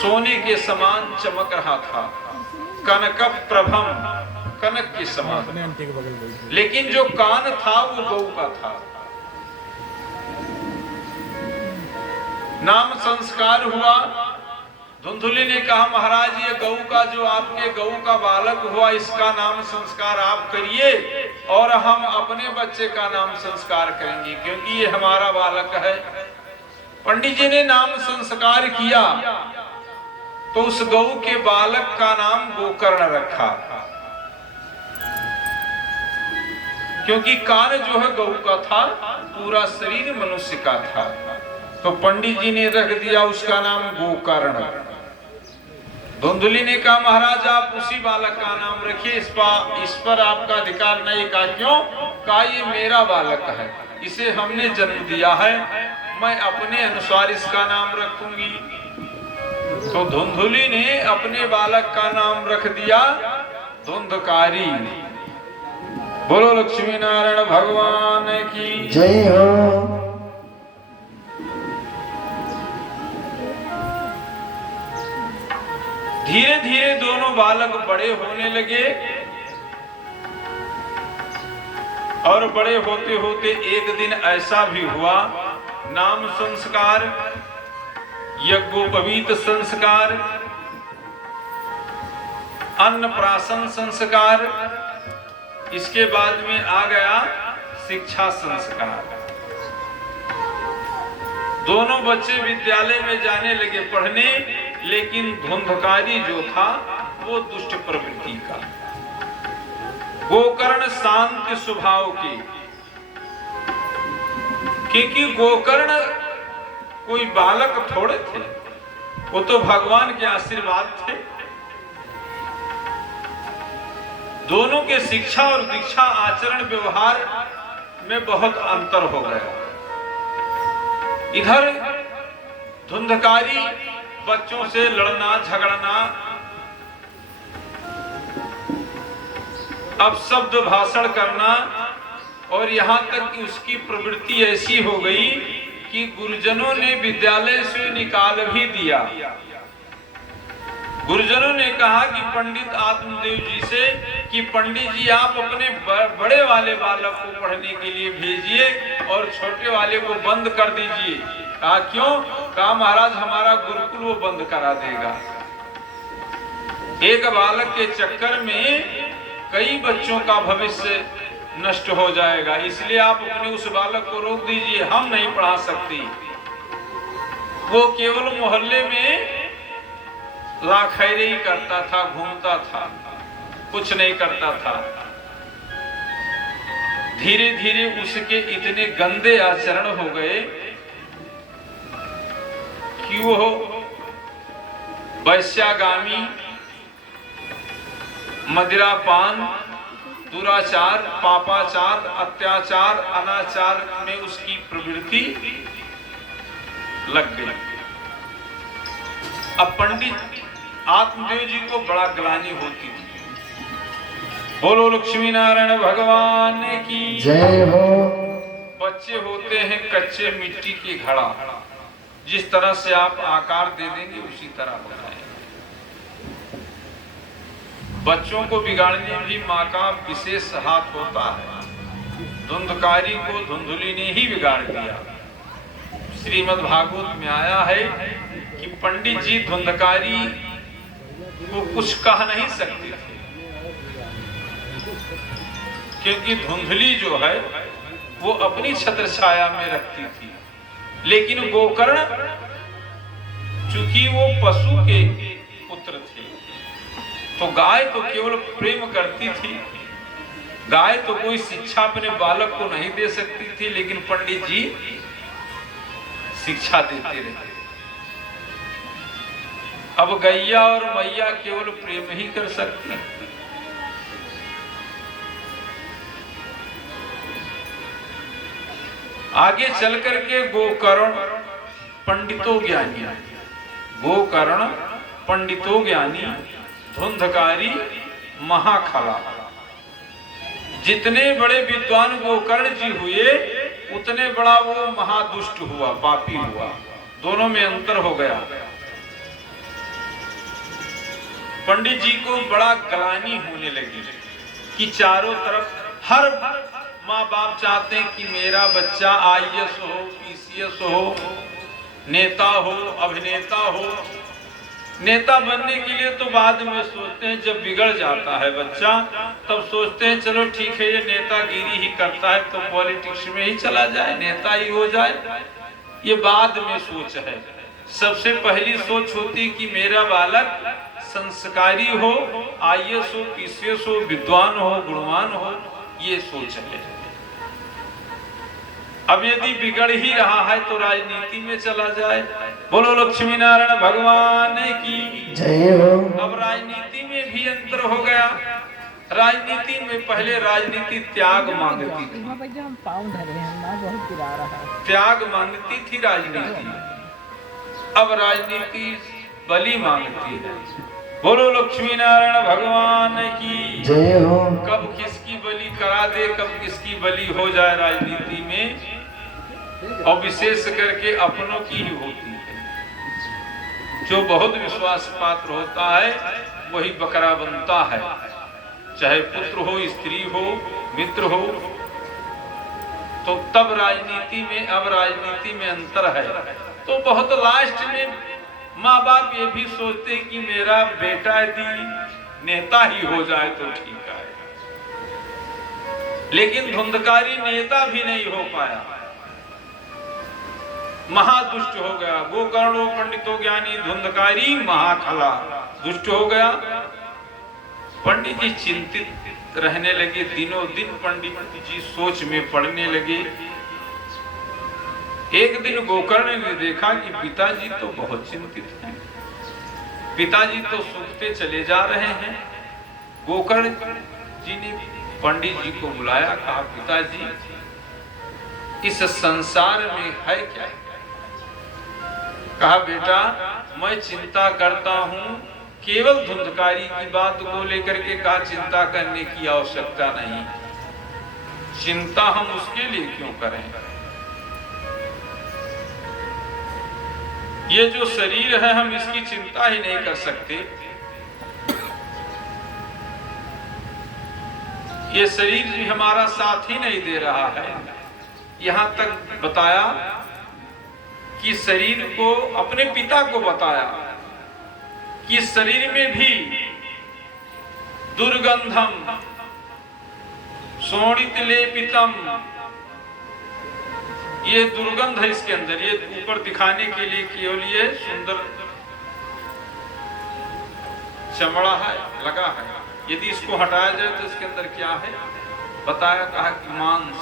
सोने के समान चमक रहा था, कनक प्रभम, कनक के समान। लेकिन जो कान था वो गऊ का था। नाम संस्कार हुआ। धुंधुली ने कहा महाराज ये गऊ का जो आपके गऊ का बालक हुआ इसका नाम संस्कार आप करिए और हम अपने बच्चे का नाम संस्कार करेंगे, क्योंकि ये हमारा बालक है। पंडित जी ने नाम संस्कार किया तो उस गऊ के बालक का नाम गोकर्ण रखा, क्योंकि कान जो है गऊ का था, पूरा शरीर मनुष्य का था। तो पंडित जी ने रख दिया उसका नाम गोकर्ण। धुंधुली ने कहा महाराज आप उसी बालक का नाम रखिए, इस पर आपका अधिकार नहीं। कहा क्यों? कहा ये मेरा बालक है, इसे हमने जन्म दिया है, मैं अपने अनुसार इसका नाम रखूंगी। तो धुंधुली ने अपने बालक का नाम रख दिया धुंधकारी। बोलो लक्ष्मी नारायण भगवान की जय हो। धीरे धीरे दोनों बालक बड़े होने लगे और बड़े होते होते एक दिन ऐसा भी हुआ, नाम संस्कार, यज्ञोपवीत संस्कार, अन्नप्राशन संस्कार, इसके बाद में आ गया शिक्षा संस्कार। दोनों बच्चे विद्यालय में जाने लगे पढ़ने, लेकिन धुंधकारी जो था वो दुष्ट प्रवृत्ति का, गोकर्ण शांत स्वभाव की। क्योंकि गोकर्ण कोई बालक थोड़े थे, वो तो भगवान के आशीर्वाद थे। दोनों के शिक्षा और दीक्षा, आचरण व्यवहार में बहुत अंतर हो गया। इधर धुंधकारी बच्चों से लड़ना झगड़ना, अपशब्द भाषण करना, और यहां तक कि उसकी प्रवृत्ति ऐसी हो गई कि गुरुजनों ने विद्यालय से निकाल भी दिया। गुरुजनों ने कहा कि पंडित आत्मदेव जी से कि पंडित जी आप अपने बड़े वाले बालक को पढ़ने के लिए भेजिए और छोटे वाले को बंद कर दीजिए। कहा क्यों? कहा महाराज हमारा गुरुकुल वो बंद करा देगा। एक बालक के चक्कर में कई बच्चों का भविष्य नष्ट हो जाएगा, इसलिए आप अपने उस बालक को रोक दीजिए, हम नहीं पढ़ा सकती। वो केवल मोहल्ले में लाखैरी ही करता था, घूमता था, कुछ नहीं करता था। धीरे धीरे उसके इतने गंदे आचरण हो गए कि वो वैश्यागामी, मदिरापान, दुराचार, पापाचार, अत्याचार, अनाचार में उसकी प्रवृत्ति लग गई। अब पंडित आत्मदेव जी को बड़ा ग्लानि होती थी। बोलो लक्ष्मी नारायण भगवान की जय हो। बच्चे होते हैं कच्चे मिट्टी के घड़ा, जिस तरह से आप आकार दे देंगे उसी तरह होता है। बच्चों को बिगाड़ने भी माँ का विशेष हाथ होता है। धुंधकारी को धुंधुली ने ही बिगाड़ दिया। श्रीमद् भागवत में आया है कि पंडित जी धुंधकारी को कुछ कह नहीं सकते थे, क्योंकि धुंधली जो है वो अपनी छत्र छाया में रखती थी। लेकिन गोकर्ण चूंकि वो पशु के पुत्र थे, तो गाय तो केवल प्रेम करती थी। गाय तो कोई शिक्षा अपने बालक को नहीं दे सकती थी, लेकिन पंडित जी शिक्षा देते रहे। अब गैया और मैया केवल प्रेम ही कर सकती हैं। आगे चल करके गोकर्ण पंडितो ज्ञानी, गोकर्ण पंडितो ज्ञानी, धुंधकारी महाखला। जितने बड़े विद्वान गोकर्ण जी हुए उतने बड़ा वो महादुष्ट हुआ, पापी हुआ। दोनों में अंतर हो गया। पंडित जी को बड़ा ग्लानि होने लगी कि चारों तरफ हर माँ बाप चाहते हैं कि मेरा बच्चा आईएएस हो, पीसीएस हो, नेता हो, अभिनेता हो। नेता बनने के लिए तो बाद में सोचते हैं, जब बिगड़ जाता है बच्चा तब सोचते हैं चलो ठीक है ये नेतागिरी ही करता है तो पॉलिटिक्स में ही चला जाए, नेता ही हो जाए। ये बाद में सोच है। सबसे पहली सोच होती कि मेरा बालक संस्कारी हो, आईएएस हो, पीसीएस हो, विद्वान हो, गुणवान हो, ये सोच है। अब यदि बिगड़ ही रहा है तो राजनीति में चला जाए। बोलो लक्ष्मी नारायण भगवान की जय हो। अब राजनीति में भी अंतर हो गया। राजनीति में पहले राजनीति त्याग मांगती थी, हम पाँव धरे हैं ना, बहुत गिरा रहा है। त्याग मांगती थी राजनीति। अब राजनीति बलि मांगती है। बोलो लक्ष्मी नारायण भगवान की जय हो। कब किसकी बलि करा दे, कब किसकी बलि हो जाए राजनीति में, और विशेष करके अपनों की ही होती है। जो बहुत विश्वास पात्र होता है वही बकरा बनता है, चाहे पुत्र हो, स्त्री हो, मित्र हो। तो तब राजनीति में, अब राजनीति में अंतर है। तो बहुत लास्ट में माँ बाप ये भी सोचते कि मेरा बेटा यदि नेता ही हो जाए तो ठीक है, लेकिन धुंधकारी नेता भी नहीं हो पाया, महादुष्ट हो गया। गोकर्णो पंडितो ज्ञानी, धुंधकारी महाखला, दुष्ट हो गया। पंडित जी चिंतित रहने लगे। दिनों दिन पंडित जी सोच में पड़ने लगे। एक दिन गोकर्ण ने देखा कि पिताजी तो बहुत चिंतित हैं, पिताजी तो सूखते चले जा रहे हैं। गोकर्ण जी ने पंडित जी को बुलाया, कहा पिताजी इस संसार में है क्या? कहा बेटा मैं चिंता करता हूं केवल धुंधकारी की बात को लेकर के। कहा चिंता करने की आवश्यकता नहीं, चिंता हम उसके लिए क्यों करें? ये जो शरीर है हम इसकी चिंता ही नहीं कर सकते। ये शरीर भी हमारा साथ ही नहीं दे रहा है। यहां तक बताया कि शरीर को, अपने पिता को बताया कि शरीर में भी दुर्गंधम शोणित लेपितम, ये दुर्गंध है इसके अंदर। ये ऊपर दिखाने के लिए केवल ये सुंदर चमड़ा है, लगा है। यदि इसको हटाया जाए तो इसके अंदर क्या है बताया, कहा कि मांस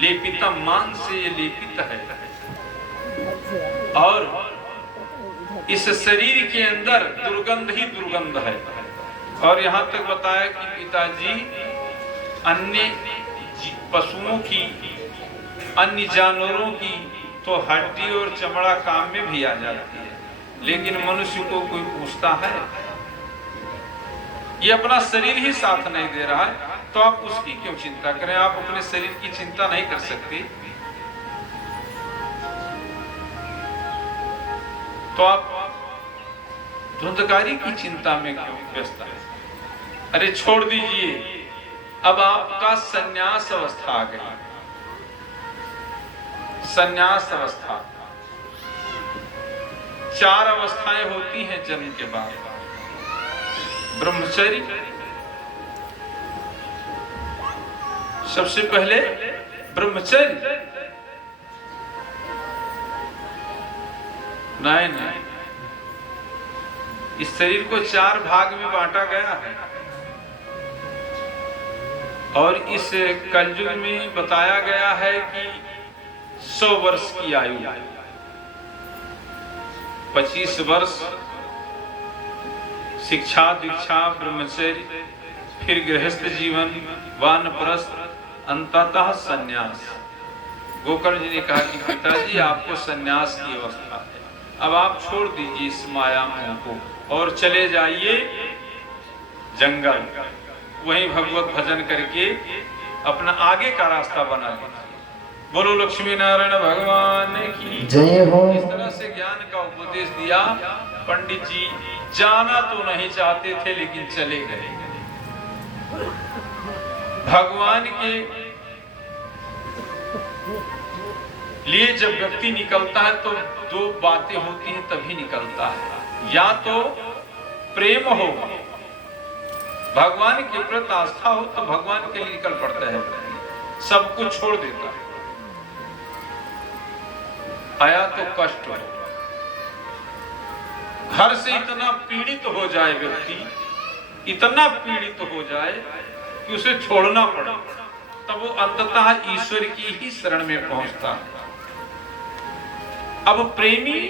लेपितम, मांस से ये लेपित है। और इस शरीर के अंदर दुर्गंध ही दुर्गंध है। और यहां तक बताया कि पिताजी अन्य पशुओं की, अन्य जानवरों की तो हड्डी और चमड़ा काम में भी आ जाती है, लेकिन मनुष्य को कोई पूछता है? ये अपना शरीर ही साथ नहीं दे रहा है, तो आप उसकी क्यों चिंता करें? आप अपने शरीर की चिंता नहीं कर सकते, तो आप धुंधकारी की चिंता में क्यों व्यस्त है? अरे छोड़ दीजिए, अब आपका संन्यास अवस्था आ गई। संन्यास अवस्था, 4 अवस्थाएं होती हैं जन्म के बाद। ब्रह्मचर्य, सबसे पहले ब्रह्मचर्य, नहीं, इस शरीर को 4 भाग में बांटा गया है। और इस कलयुग में बताया गया है कि 100 वर्ष की आयु, 25 वर्ष शिक्षा दीक्षा ब्रह्मचर्य, फिर गृहस्थ जीवन, वानप्रस्थ, अंततः संन्यास। गोकर्ण जी ने कहा कि पिताजी आपको संन्यास की अवस्था है, अब आप छोड़ दीजिए इस माया मोह को और चले जाइए जंगल, वहीं भगवत भजन करके अपना आगे का रास्ता बना लीजिए। बोलो लक्ष्मी नारायण भगवान की जय हो। इस तरह से ज्ञान का उपदेश दिया। पंडित जी जाना तो नहीं चाहते थे, लेकिन चले गए। भगवान के लिए जब व्यक्ति निकलता है तो 2 बातें होती हैं, तभी निकलता है। या तो प्रेम हो, भगवान के प्रति आस्था हो, तो भगवान के लिए निकल पड़ता है, सब कुछ छोड़ देता है। आया तो कष्ट हो, घर से इतना पीड़ित हो जाए व्यक्ति, इतना पीड़ित हो जाए कि उसे छोड़ना पड़े, तब वो अंततः ईश्वर की ही शरण में पहुंचता है। अब प्रेमी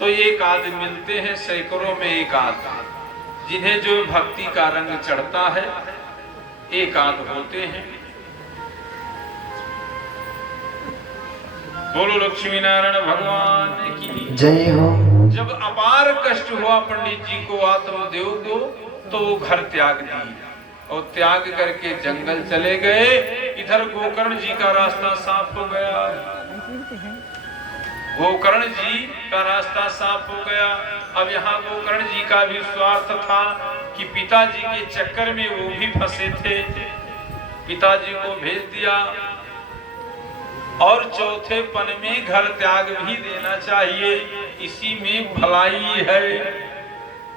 तो एक आध मिलते हैं, सैकड़ों में एक आध, जिन्हें जो भक्ति का रंग चढ़ता है, एक आध होते हैं। बोलो लक्ष्मी नारायण भगवान की जय हो। जब अपार कष्ट हुआ पंडित जी को, आत्मदेव को, तो वो घर त्याग दिए और त्याग करके जंगल चले गए। इधर गोकर्ण जी का रास्ता साफ हो गया, गोकर्ण जी का रास्ता साफ हो गया। अब यहाँ गोकर्ण जी का भी स्वार्थ था कि पिताजी के चक्कर में वो भी फंसे थे, पिताजी को भेज दिया। और चौथे पन में घर त्याग भी देना चाहिए, इसी में भलाई है।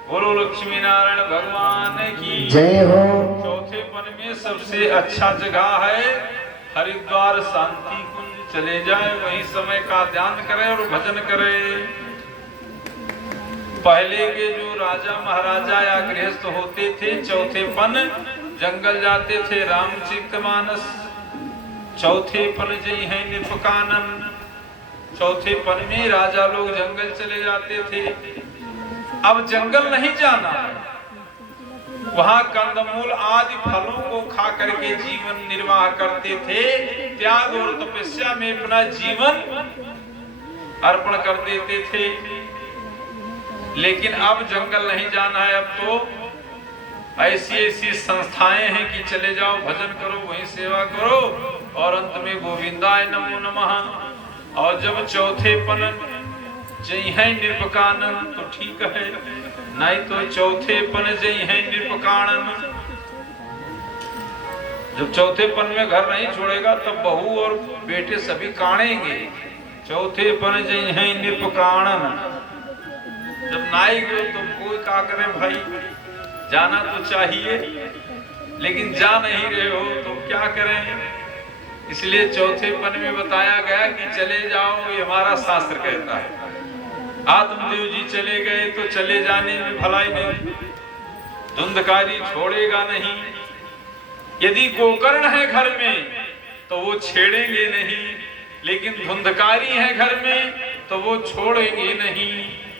बोलो लक्ष्मी नारायण भगवान की जय हो। चौथे पन में सबसे अच्छा जगह है हरिद्वार शांति कुंज, चले जाए, वही समय का ध्यान करे और भजन करे। पहले के जो राजा महाराजा या गृहस्थ होते थे, चौथे पन जंगल जाते थे, रामचरितमानस। चौथे पन जय है निपकानन, चौथे पन में राजा लोग जंगल चले जाते थे। अब जंगल नहीं जाना, वहां कंदमूल आदि फलों को खा करके जीवन निर्वाह करते थे, त्याग और तपस्या में अपना जीवन अर्पण कर देते थे। लेकिन अब जंगल नहीं जाना है, अब तो ऐसी ऐसी संस्थाएं हैं कि चले जाओ, भजन करो, वहीं सेवा करो, और अंत में गोविंदाय नमो नमः। और जब चौथे पन जय है निरपकानन तो ठीक है, नहीं तो चौथे पन जय है निरपकानन। जब चौथेपन में घर नहीं छोड़ेगा तब बहू और बेटे सभी कानेंगे। चौथेपन जय है निपकाणन। जब नाई गए तो कोई का करे भाई, जाना तो चाहिए लेकिन जा नहीं रहे हो तो क्या करें। इसलिए चौथेपन में बताया गया कि चले जाओ, ये हमारा शास्त्र कहता है। आत्मदेव जी चले गए तो चले जाने में भलाई नहीं, धुंधकारी छोड़ेगा नहीं। यदि गोकर्ण है घर में तो वो छेड़ेंगे नहीं, लेकिन धुंधकारी है घर में तो वो छोड़ेंगे नहीं।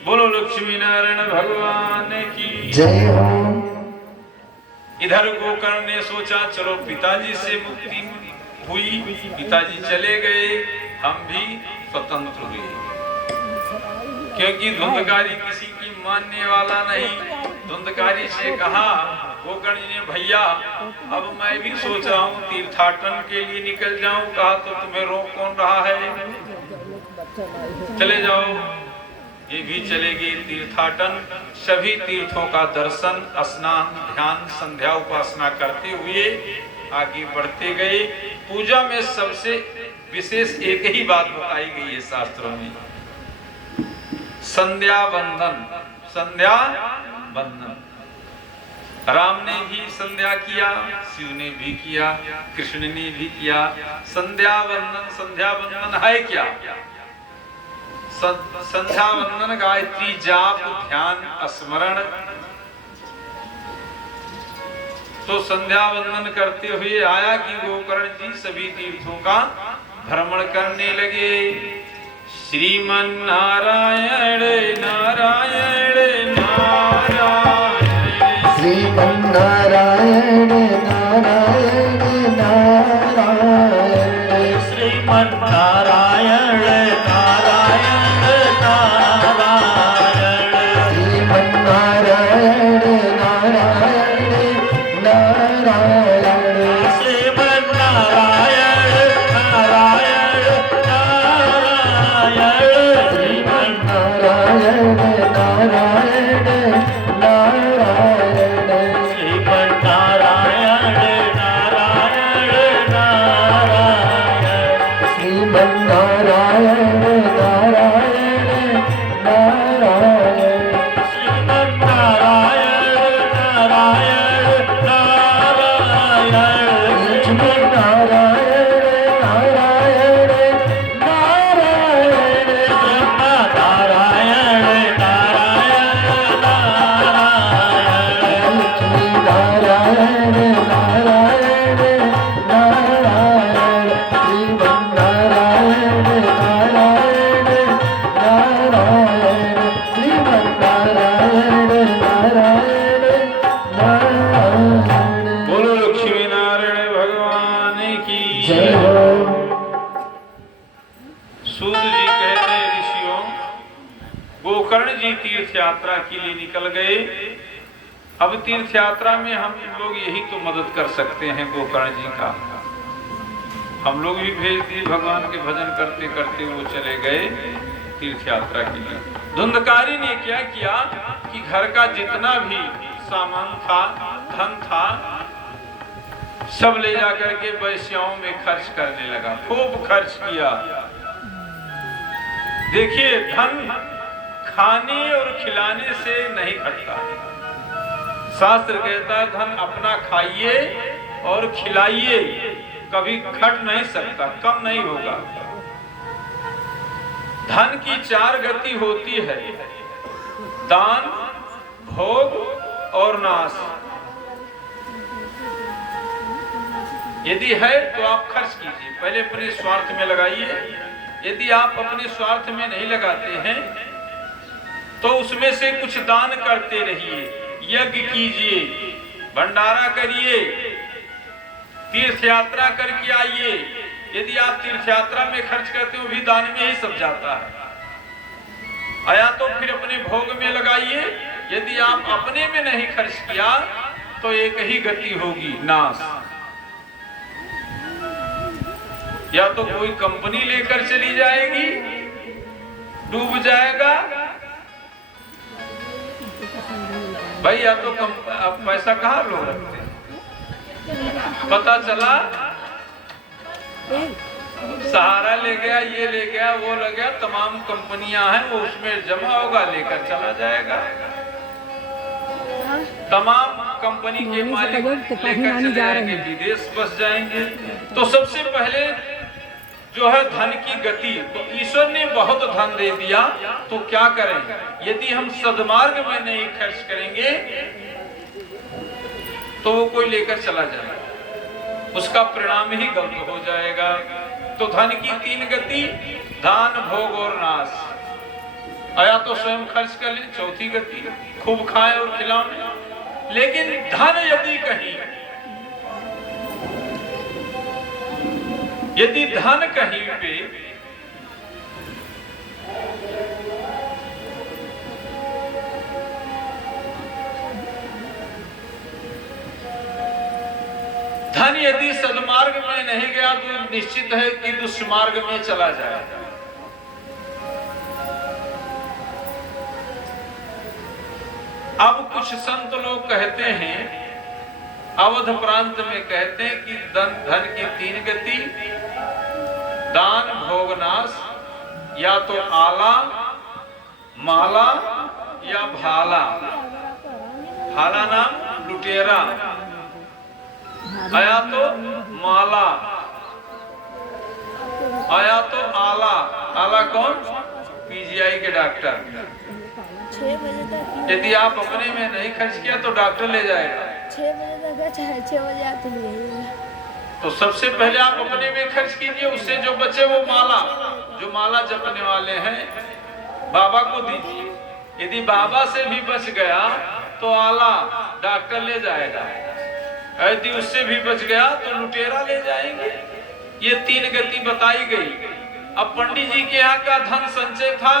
बोलो लक्ष्मी नारायण भगवान की जय हो। इधर गोकर्ण ने सोचा चलो पिताजी से मुक्ति हुई, पिताजी चले गए, हम भी स्वतंत्र हुए, क्योंकि धुंधकारी किसी की मानने वाला नहीं। धुंधकारी से कहा गोकर्ण जी ने, भैया अब मैं भी सोच रहा हूँ तीर्थाटन के लिए निकल जाऊं। कहा तो तुम्हें रोक कौन रहा है, चले जाओ। ये भी चले गए तीर्थाटन। सभी तीर्थों का दर्शन, स्नान, ध्यान, संध्या, उपासना करते हुए आगे बढ़ते गए। पूजा में सबसे विशेष एक ही बात बताई गई है शास्त्रों में, संध्या वंदन। संध्या वंदन राम ने भी संध्या किया, शिव ने भी किया, कृष्ण ने भी किया। संध्या वंदन, संध्या वंदन है क्या? संध्या वंदन गायत्री जाप ध्यान स्मरण। तो संध्या वंदन करते हुए आया कि गोकर्ण जी सभी तीर्थों का भ्रमण करने लगे। श्रीमन नारायण नारायण नारायण, श्रीमन नारायण नारायण नारायण, श्रीमन नारायण नारायण नारायण, श्रीमन नारायण नारायण नारायण, श्रीमन नारायण नारायण नारायण, श्रीमन नारायण नारायण नारायण, श्रीमन नारायण नारायण नारायण, श्रीमन नारायण नारायण नारायण, श्रीमन नारायण नारायण नारायण, श्रीमन नारायण नारायण नारायण, नारायण नारायण नारायण, लक्ष्मी नारायण नारायण नारायण, श्रीमन नारायण नारायण नारायण, श्रीमन नारायण नारायण नारायण। बोलो लक्ष्मी नारायण भगवान की जय हो। सूत जी कहते हैं ऋषियों, गोकर्ण जी तीर्थ यात्रा के लिए निकल गए। अब तीर्थ यात्रा में हम लोग यही तो मदद कर सकते हैं गोकर्ण जी का। हम लोग भी भेज दिए, भगवान के भजन करते करते वो चले गए तीर्थ यात्रा के लिए। धुंधकारी ने क्या किया कि घर का जितना भी सामान था, धन था, सब ले जा करके वैश्याओं में खर्च करने लगा, खूब खर्च किया। देखिए धन खाने और खिलाने से नहीं घटता। शास्त्र कहता है धन अपना खाइए और खिलाइए, कभी घट नहीं सकता, कम नहीं होगा। धन की 4 गति होती है, दान, भोग और नाश। यदि है तो आप खर्च कीजिए, पहले अपने स्वार्थ में लगाइए। यदि आप अपने स्वार्थ में नहीं लगाते हैं तो उसमें से कुछ दान करते रहिए, यज्ञ कीजिए, भंडारा करिए, तीर्थ यात्रा करके आइए। यदि आप तीर्थ यात्रा में खर्च करते हो भी दान में ही सब जाता है। आया तो फिर अपने भोग में लगाइए। यदि आप अपने में नहीं खर्च किया तो एक ही गति होगी, नाश। या तो कोई कंपनी लेकर चली जाएगी, डूब जाएगा भाई, या तो पैसा कहाँ लोग रखते हैं। पता चला सहारा ले गया, ये ले गया, वो ले गया, तमाम कंपनियां हैं, वो उसमें जमा होगा, लेकर चला जाएगा। तमाम कंपनी के मालिक लेकर चले जाएंगे, विदेश बस जाएंगे। तो सबसे पहले जो है धन की गति, तो ईश्वर ने बहुत धन दे दिया, तो क्या करें? यदि हम सद्मार्ग में नहीं खर्च करेंगे तो वो कोई लेकर चला जाएगा, उसका परिणाम ही गलत हो जाएगा। तो धन की 3 गति, दान, भोग और नाश। आया तो स्वयं खर्च कर ले, चौथी गति खूब खाएं और खिलाएं। लेकिन धन यदि धन कहीं पे धन यदि सद्मार्ग में नहीं गया तो निश्चित है कि दुष्मार्ग में चला जाएगा। अब कुछ संत लोग कहते हैं, अवध प्रांत में कहते हैं कि धन की 3 गति, दान, भोग, नाश, या तो आला, माला या भाला। भाला नाम लुटेरा, आया तो माला, आया तो आला। आला कौन? पीजीआई के डॉक्टर। 6 बजे तक यदि आप अपने में नहीं खर्च किया तो डॉक्टर ले जाएगा। 6 बजे तक, चाहे 6 बजे आते हैं। तो सबसे पहले आप अपने में खर्च कीजिए, उससे जो बचे वो माला, जो माला जपने वाले हैं बाबा को दीजिए। यदि बाबा से भी बच गया तो आला डॉक्टर ले जाएगा, यदि उससे भी बच गया तो लुटेरा ले जाएंगे। ये 3 गति बताई गई। अब पंडित जी के यहाँ का धन संचय था,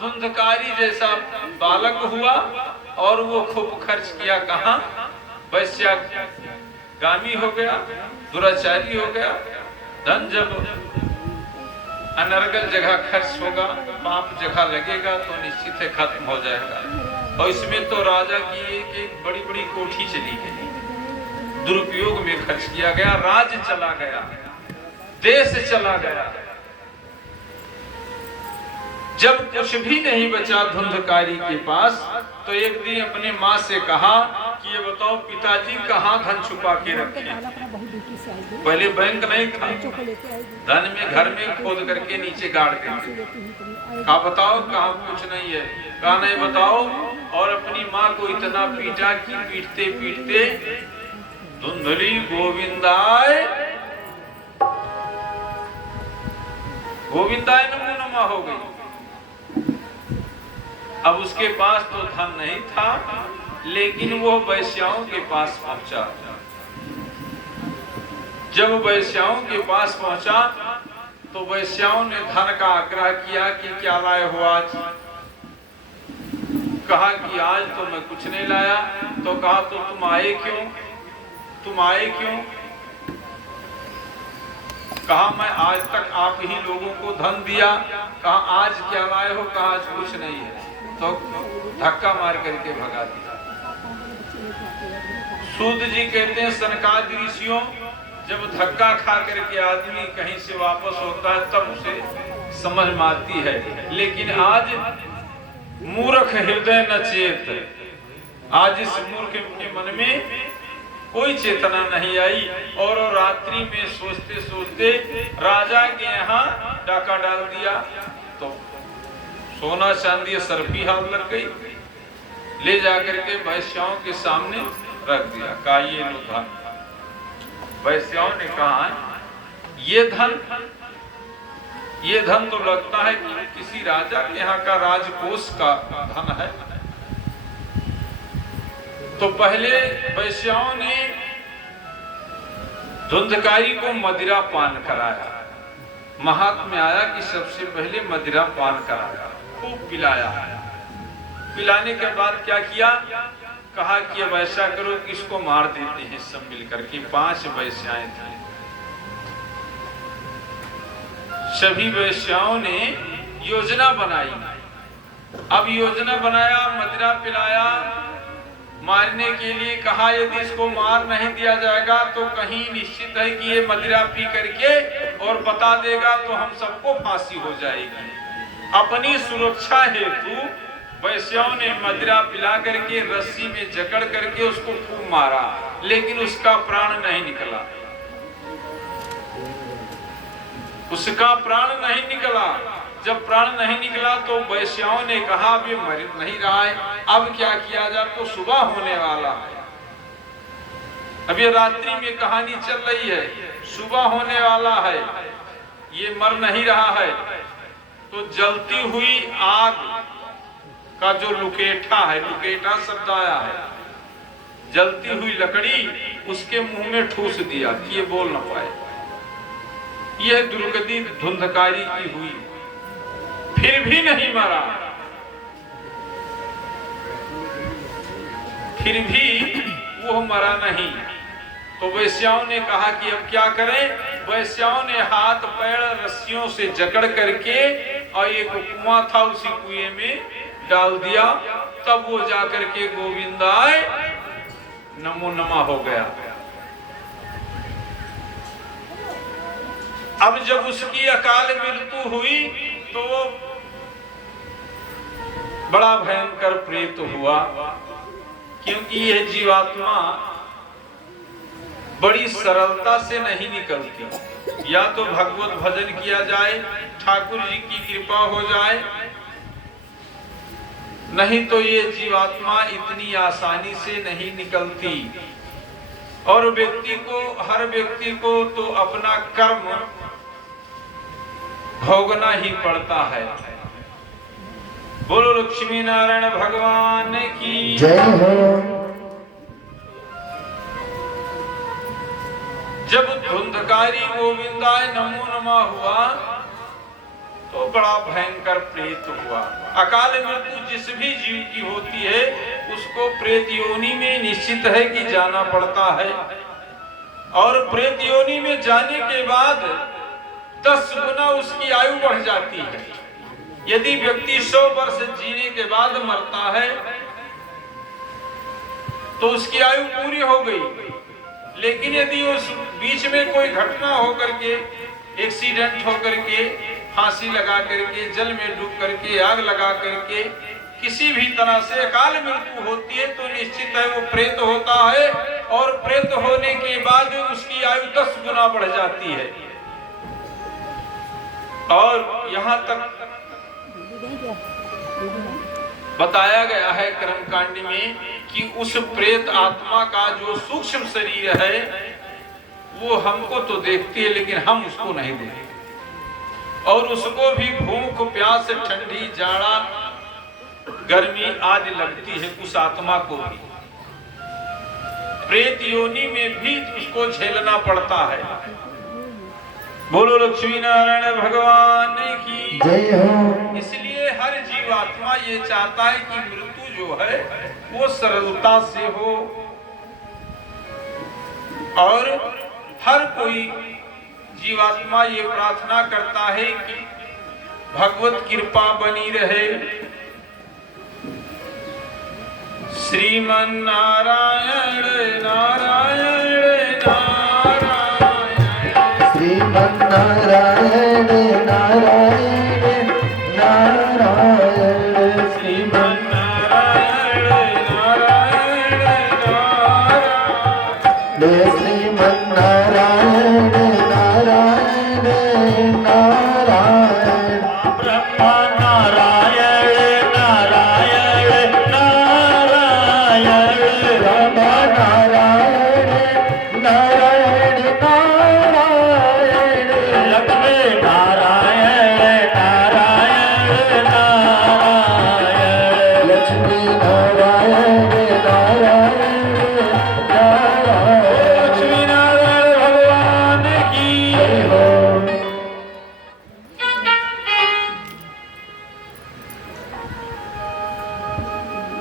धुंधकारी जैसा बालक हुआ और वो खूब खर्च किया। कहाँ? वैश्यागामी हो गया, दुराचारी हो गया। धन जब अनर्गल जगह खर्च होगा, पाप जगह लगेगा तो निश्चित है खत्म हो जाएगा। और इसमें तो राजा की एक बड़ी बड़ी कोठी चली गई, दुरुपयोग में खर्च किया गया, राज्य चला गया, देश चला गया। जब कुछ भी नहीं बचा धुंधकारी के पास, तो एक दिन अपने माँ से कहा कि ये बताओ पिताजी कहाँ धन छुपा के रखे? पहले बैंक नहीं था, धन में घर में खोद करके नीचे गाड़ देते। कहा बताओ कहाँ? कुछ नहीं है। कहा नहीं बताओ। और अपनी माँ को इतना पीटा कि पीटते पीटते धुंधली गोविंदाय गोविंदाय नमो नमः हो गई। अब उसके पास तो धन नहीं था, लेकिन वो वैश्याओं के पास पहुंचा। जब वैश्याओं के पास पहुंचा तो वैश्याओं ने धन का आग्रह किया कि क्या लाए हो आज? कहा कि आज तो मैं कुछ नहीं लाया। तो कहा तो तुम आए क्यों? तुम आए क्यों? कहा मैं आज तक आप ही लोगों को धन दिया। कहा आज क्या लाए हो? कहा आज कुछ नहीं है। तो धक्का मार करके भगा दिया। सूद जी कहते हैं सनकादि ऋषियों, जब धक्का खा करके आदमी कहीं से वापस होता है तब उसे समझ में आती है। लेकिन आज मूर्ख हृदय न चेत, आज इस मूर्ख के मन में कोई चेतना नहीं आई और रात्रि में सोचते सोचते राजा के यहाँ डाका डाल दिया। तो सोना चांदी सर्फी हाथ लग गई, ले जाकर के वैश्याओं के सामने रख दिया। कहा ये लो धन। वैश्याओं ने कहा ये धन तो लगता है कि किसी राजा के यहाँ का राजकोष का धन है। तो पहले वैश्याओं ने धुंधकारी को मदिरा पान कराया। महात्म्य आया कि सबसे पहले मदिरा पान कराया, खूब पिलाया। पिलाने के बाद क्या किया? कहा कि अब ऐसा करो कि इसको मार देते हैं सब मिलकर के। 5 वैश्याएं थी। सभी वैश्याओं ने योजना बनाई। अब योजना बनाया, मदिरा पिलाया, मारने के लिए कहा यदि इसको मार नहीं दिया जाएगा तो कहीं निश्चित है कि ये मदिरा पी करके और बता देगा तो हम सबको फांसी हो जाएगी। अपनी सुरक्षा हेतु वैश्याओं ने मदिरा पिला करके रस्सी में जकड़ करके उसको खूब मारा, लेकिन उसका प्राण नहीं निकला। उसका प्राण नहीं निकला। जब प्राण नहीं निकला तो वैश्याओं ने कहा अब ये मर नहीं रहा है, अब क्या किया जाए, तो सुबह होने वाला है। अब ये रात्रि में कहानी चल रही है, सुबह होने वाला है, ये मर नहीं रहा है। तो जलती हुई आग का जो लुकेटा है, लुकेटा शब्द आया है, जलती हुई लकड़ी उसके मुंह में ठूस दिया कि ये बोल न पाए। यह दुर्गति धुंधकारी की हुई, फिर भी नहीं मरा। फिर भी वो मरा नहीं। तो वैश्याओं ने कहा कि अब क्या करें। वैश्याओं ने हाथ पैर रस्सियों से जकड़ करके और एक कुआं था उसी कुएं में डाल दिया। तब वो जाकर के गोविंदाय नमो नमः हो गया। अब जब उसकी अकाल मृत्यु हुई तो वो बड़ा भयंकर प्रेत हुआ, क्योंकि यह जीवात्मा बड़ी सरलता से नहीं निकलती। या तो भगवत भजन किया जाए, ठाकुर जी की कृपा हो जाए, नहीं तो ये जीवात्मा इतनी आसानी से नहीं निकलती। और हर व्यक्ति को तो अपना कर्म भोगना ही पड़ता है। बोलो लक्ष्मी नारायण भगवान की जय हो। जब धुंधकारी गोविंदाय नमो नमः हुआ तो बड़ा भयंकर प्रेत हुआ। अकाल मृत्यु जिस भी जीव की होती है उसको प्रेत योनि में निश्चित है कि जाना पड़ता है। और प्रेत योनि में जाने के बाद 10 गुना उसकी आयु बढ़ जाती है। यदि व्यक्ति 100 वर्ष जीने के बाद मरता है तो उसकी आयु पूरी हो गई। लेकिन यदि उस बीच में कोई घटना हो करके, एक्सीडेंट हो करके, फांसी लगा करके, जल में डूब करके, आग लगा करके किसी भी तरह से अकाल मृत्यु होती है तो निश्चित है वो प्रेत होता है। और प्रेत होने के बाद उसकी आयु 10 गुना बढ़ जाती है। और यहाँ तक बताया गया है कर्मकांड में कि उस प्रेत आत्मा का जो सूक्ष्म शरीर है वो हमको तो देखती है लेकिन हम उसको नहीं देखते। और उसको भी भूख प्यास, ठंडी, जाड़ा, गर्मी आदि लगती है उस आत्मा को भी। प्रेत योनि में भी उसको झेलना पड़ता है। बोलो लक्ष्मी नारायण भगवान की जय हो। इसलिए हर जीवात्मा ये चाहता है कि मृत्यु जो है वो सरलता से हो। और हर कोई जीवात्मा ये प्रार्थना करता है कि भगवत कृपा बनी रहे। श्रीमन नारायण नारायण नारायण, श्रीमन नारायण नारायण नारायण, श्रीमन नारायण नारायण नारायण, श्रीमन नारायण नारायण नारायण, ब्रह्मा नारायण नारायण नारायण, ब्रह्मा नारायण नारायण नारायण, लक्ष्मी नारायण नारायण नारायण, लक्ष्मी नारायण नारायण नारायण। लक्ष्मी नारायण भगवान की जय हो।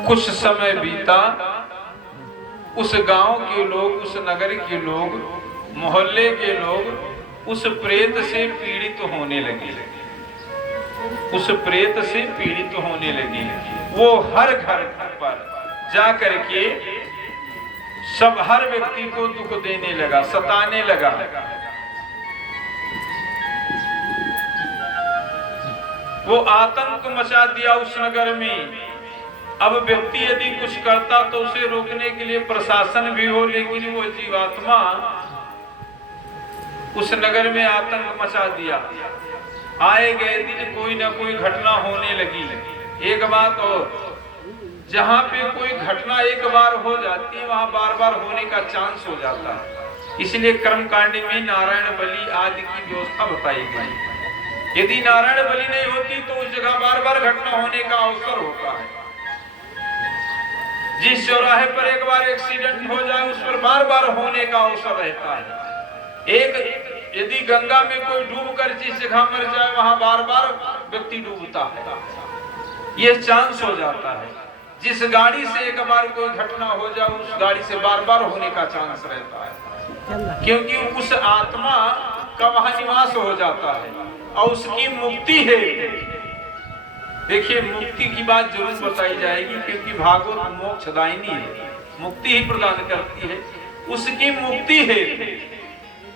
कुछ समय बीता। उस गांव के लोग, उस नगर के लोग, मोहल्ले के लोग उस प्रेत से पीड़ित होने लगे। उस प्रेत से पीड़ित होने लगे। वो हर घर पर जा करके सब हर व्यक्ति को दुख देने लगा, सताने लगा। वो आतंक मचा दिया उस नगर में। अब व्यक्ति यदि कुछ करता तो उसे रोकने के लिए प्रशासन भी हो, लेकिन वो जीवात्मा उस नगर में आतंक मचा दिया। आए गए दिन कोई ना कोई घटना होने लगी। एक बात और, जहाँ पे कोई घटना एक बार हो जाती है वहाँ बार बार होने का चांस हो जाता है। इसलिए कर्मकांड में नारायण बलि आदि की व्यवस्था बताई गई। यदि नारायण बलि नहीं होती तो उस जगह बार बार घटना होने का अवसर होता है। जिस चौराहे पर एक बार एक्सीडेंट हो जाए उस पर बार बार होने का अवसर रहता है। यदि गंगा में कोई डूब कर जिस जगह मर जाए वहां बार बार व्यक्ति डूबता है, ये चांस हो जाता है। जिस गाड़ी से एक बार कोई घटना हो जाए उस गाड़ी से बार बार होने का चांस रहता है, क्योंकि उस आत्मा का वहां निवास हो जाता है और उसकी मुक्ति है। देखिए, मुक्ति की बात जरूर बताई जाएगी, क्योंकि भागवत मोक्षदायिनी है, मुक्ति ही प्रदान करती है। उसकी मुक्ति है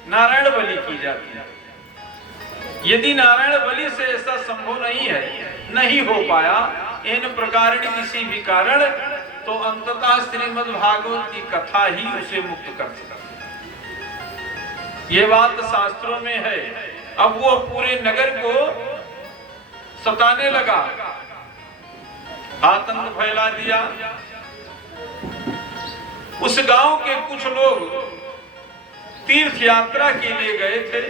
नारायण बलि की जाती है। यदि नारायण बलि से ऐसा संभव नहीं है, नहीं हो पाया इन प्रकार किसी भी कारण, तो अंततः श्रीमद् भागवत की कथा ही उसे मुक्त कर सकती है। ये बात शास्त्रों में है। अब वो पूरे नगर को सताने लगा, आतंक फैला दिया। उस गांव के कुछ लोग तीर्थ यात्रा के लिए गए थे,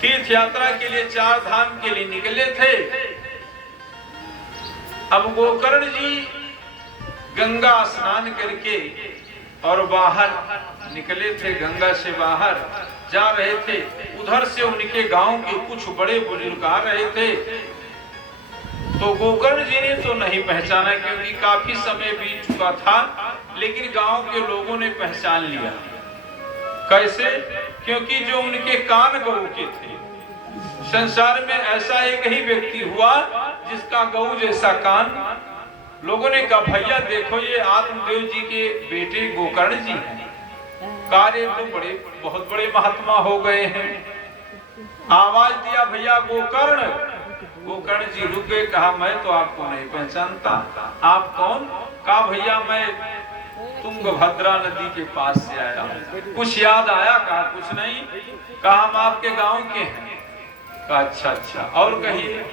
तीर्थ यात्रा के लिए 4 धाम के लिए निकले थे। अब गोकर्ण जी गंगा स्नान करके और बाहर निकले थे, गंगा से बाहर जा रहे थे। उधर से उनके गांव के कुछ बड़े बुजुर्ग आ रहे थे, तो गोकर्ण जी ने तो नहीं पहचाना क्योंकि काफी समय बीत चुका था, लेकिन गांव के लोगों ने पहचान लिया। कैसे? क्योंकि जो उनके कान गऊ के थे। संसार में ऐसा एक ही व्यक्ति हुआ जिसका गऊ जैसा कान। लोगों ने कहा, भैया देखो ये आत्मदेव जी के बेटे गोकर्ण जी हैं। कार्य तो बहुत बड़े महात्मा हो गए हैं। आवाज दिया, भैया गोकर्ण। गोकर्ण जी रुक गए, कहा मैं तो आपको नहीं पहचानता, आप कौन? कहा भैया मैं तुंगभद्रा नदी के पास से आया हूँ। कुछ याद आया? कहा कुछ नहीं। कहा हम आपके गांव के हैं। कहा अच्छा अच्छा, और कहिए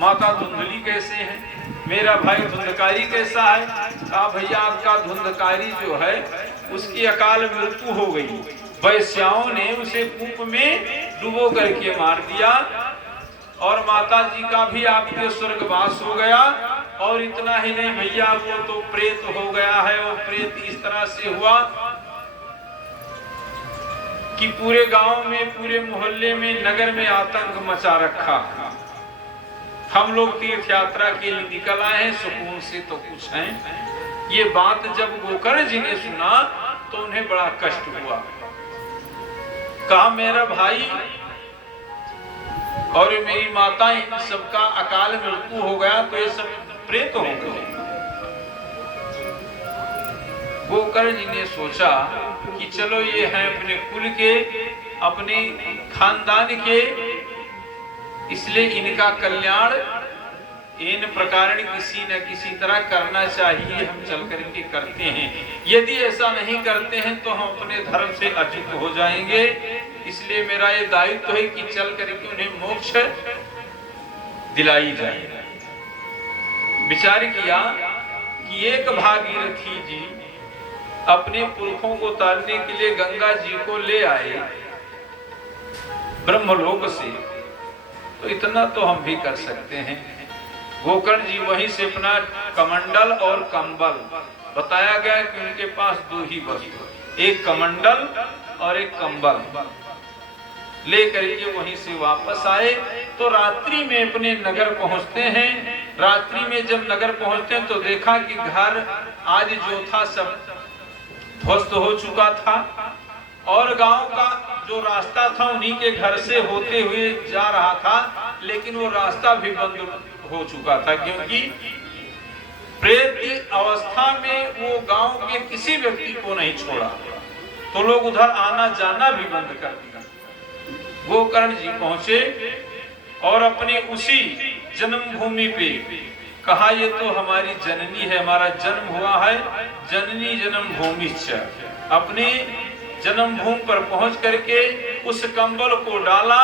माता धुंधली कैसे हैं? मेरा भाई धुंधकारी कैसा है? कहा भैया आपका धुंधकारी जो है उसकी अकाल मृत्यु हो गई, वैश्याओं ने उसे कूप में डुबो करके मार दिया, और माता जी का भी आपके स्वर्गवास हो गया। और इतना ही नहीं भैया, वो तो प्रेत हो गया है। वो प्रेत इस तरह से हुआ कि पूरे गांव में, पूरे मोहल्ले में, नगर में आतंक मचा रखा। हम लोग तीर्थ यात्रा के लिए निकल आए हैं, सुकून से तो कुछ हैं। ये बात जब गोकर्ण जी ने सुना तो उन्हें बड़ा कष्ट हुआ। कहा मेरा भाई और मेरी माता, इन सबका अकाल मृत्यु हो गया, तो ये सब प्रेत हो गए। गोकर्ण जी ने सोचा कि चलो ये हैं अपने कुल के, अपने खानदान के, इसलिए इनका कल्याण इन प्रकार किसी न किसी तरह करना चाहिए। हम चल करके करते हैं। यदि ऐसा नहीं करते हैं तो हम अपने धर्म से अच्युत हो जाएंगे। इसलिए मेरा ये दायित्व है कि चल करके उन्हें मोक्ष दिलाई जाए। विचार किया कि एक भागीरथी जी अपने पुरखों को तारने के लिए गंगा जी को ले आए ब्रह्मलोक से, तो इतना तो हम भी कर सकते हैं। गोकर्ण जी वहीं से अपना कमंडल और कंबल, बताया गया कि उनके पास 2 ही वस्तु, एक कमंडल और एक कंबल लेकर के वहीं से वापस आए। तो रात्रि में अपने नगर पहुंचते हैं। रात्रि में जब नगर पहुंचते हैं तो देखा कि घर आज जो था सब ध्वस्त हो चुका था, और गांव का जो रास्ता था उन्हीं के घर से होते हुए जा रहा था, लेकिन वो रास्ता भी बंद हो चुका था, क्योंकि प्रेत की अवस्था में वो गांव के किसी व्यक्ति को नहीं छोड़ा, तो लोग उधर आना जाना भी बंद कर दिया। गोकर्ण जी पहुंचे और अपने उसी जन्मभूमि पे कहा, ये तो हमारी जननी है, हमारा जन्म हुआ है, जननी जन्मभूमि च। अपने जन्मभूमि पर पहुंच करके उस कंबल को डाला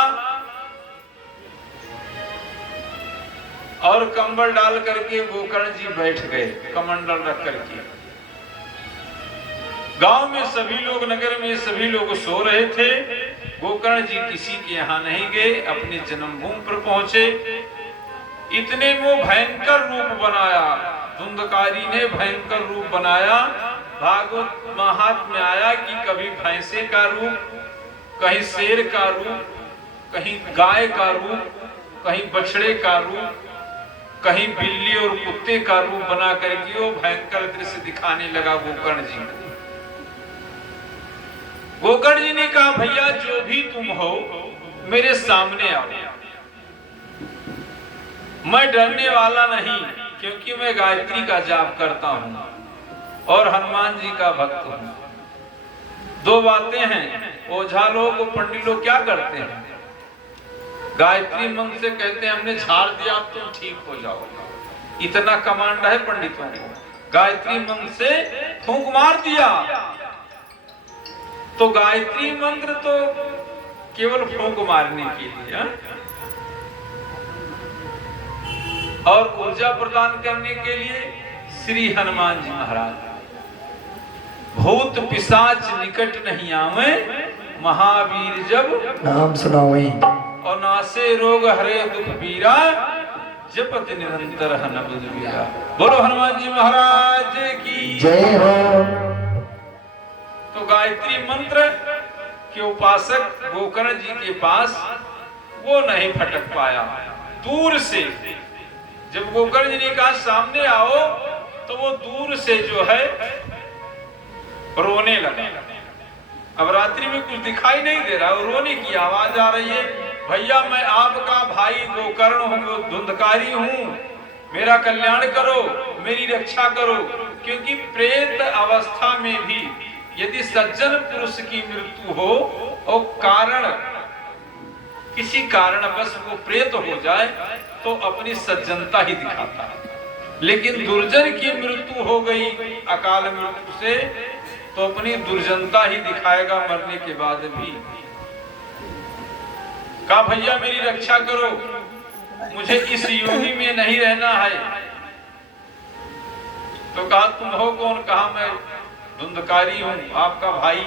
और कंबल डाल करके गोकर्ण जी बैठ गए कमंडल रख करके। गांव में सभी लोग, नगर में सभी लोग सो रहे थे। गोकर्ण जी किसी के यहाँ नहीं गए, अपने जन्मभूमि पर पहुंचे। इतने वो भयंकर रूप बनाया, धुंधकारी ने भयंकर रूप बनाया। भागवत महात्म्य में आया कि कभी भैंसे का रूप, कहीं शेर का रूप, कहीं गाय का रूप, कहीं बछड़े का रूप, कहीं बिल्ली और कुत्ते का रूप बना करके वो भयंकर दृश्य दिखाने लगा गोकर्ण जी। गोकर्ण जी ने कहा, भैया जो भी तुम हो मेरे सामने आओ, मैं डरने वाला नहीं, क्योंकि मैं गायत्री का जाप करता हूं और हनुमान जी का भक्त हूं। दो बातें हैं, ओझा लोग और पंडित लोग क्या करते हैं, गायत्री मंत्र से कहते हैं हमने झाड़ दिया अब तुम ठीक हो जाओ। इतना कमांड है पंडितों को, गायत्री मंत्र से फूंक मार दिया। तो गायत्री मंत्र तो केवल फूंक मारने के लिए है? और ऊर्जा प्रदान करने के लिए श्री हनुमान जी महाराज, भूत पिशाच निकट नहीं आवे, महावीर जब नाम सुनावे, और नासे रोग हरे दुख पीरा, जपत निरंतर हनुमत वीरा। बोलो हनुमान जी महाराज की जय हो। तो गायत्री मंत्र के उपासक गोकर्ण जी के पास वो नहीं फटक पाया। दूर से जब गोकर्ण जी ने कहा सामने आओ, तो वो दूर से जो है रोने लगा। अब रात्रि में कुछ दिखाई नहीं दे रहा, रोने की आवाज आ रही है, भैया मैं आपका भाई गोकर्ण हूँ, धुंधकारी हूँ, मेरा कल्याण करो, मेरी रक्षा करो। क्योंकि प्रेत अवस्था में भी यदि सज्जन पुरुष की मृत्यु हो और कारण किसी कारण बस वो प्रेत हो जाए तो अपनी सज्जनता ही दिखाता है, लेकिन दुर्जन की मृत्यु हो गई अकाल मृत्यु से तो अपनी दुर्जनता ही दिखाएगा मरने के बाद भी। कहा भैया मेरी रक्षा करो, मुझे इस योनि में नहीं रहना है। तो कहा तुम हो कौन? कहा मैं धुंधकारी हूं, आपका भाई।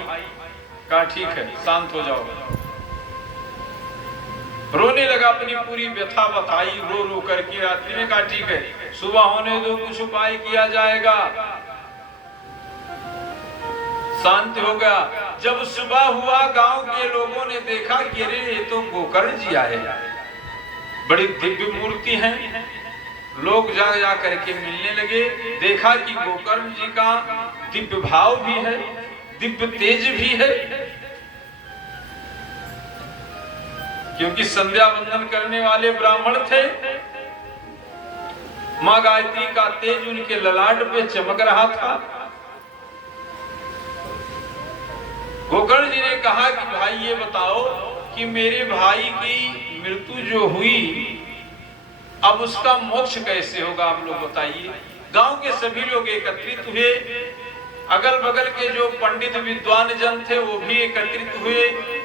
कहा ठीक है, शांत हो जाओ। रोने लगा, अपनी पूरी व्यथा बताई रो रो करके। रात्रि में कहा ठीक है, सुबह होने दो, कुछ उपाय किया जाएगा। शांत हो गया। जब सुबह हुआ, गांव के लोगों ने देखा कि अरे ये तो गोकर्ण जी आए, बड़ी दिव्य मूर्ति है। लोग जा करके मिलने लगे। देखा कि गोकर्ण जी का दिव्य भाव भी है, दिव्य तेज भी है, क्योंकि संध्या वंदन करने वाले ब्राह्मण थे। मां गायत्री का तेज उनके ललाट पे चमक रहा था। गोकर्ण जी ने कहा कि भाई ये बताओ कि मेरे भाई की मृत्यु जो हुई, अब उसका मोक्ष कैसे होगा, आप लोग बताइए। गांव के सभी लोग एकत्रित हुए, अगल बगल के जो पंडित विद्वान जन थे वो भी एकत्रित हुए।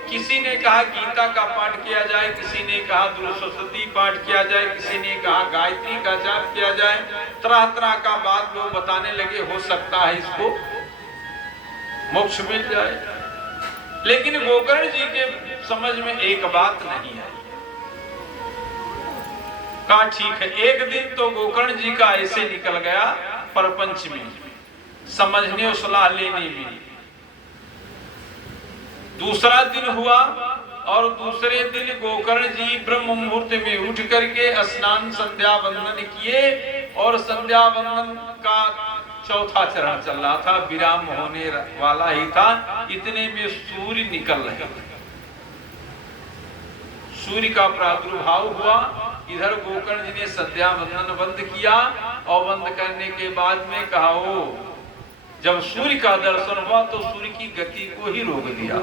किसी ने कहा गीता का पाठ किया जाए, किसी ने कहा दुर्सरस्वती पाठ किया जाए, किसी ने कहा गायत्री का जाप किया जाए। तरह तरह का बात लोग बताने लगे, हो सकता है इसको मोक्ष मिल जाए। लेकिन गोकर्ण जी के समझ में एक बात नहीं आई। कहा ठीक है। एक दिन तो गोकर्ण जी का ऐसे निकल गया परपंच में, समझने और सलाह लेने में। दूसरा दिन हुआ और दूसरे दिन गोकर्ण जी ब्रह्म मुहूर्त में उठ करके स्नान संध्या वंदन किए और संध्या वंदन का चौथा चरण चल रहा था, विराम होने वाला ही था। इतने में सूर्य निकल रहे, सूर्य का प्रादुर्भाव हुआ। इधर गोकर्ण जी ने संध्या वंदन बंद किया और बंद करने के बाद में कहा हो जब सूर्य का दर्शन हुआ तो सूर्य की गति को ही रोक दिया।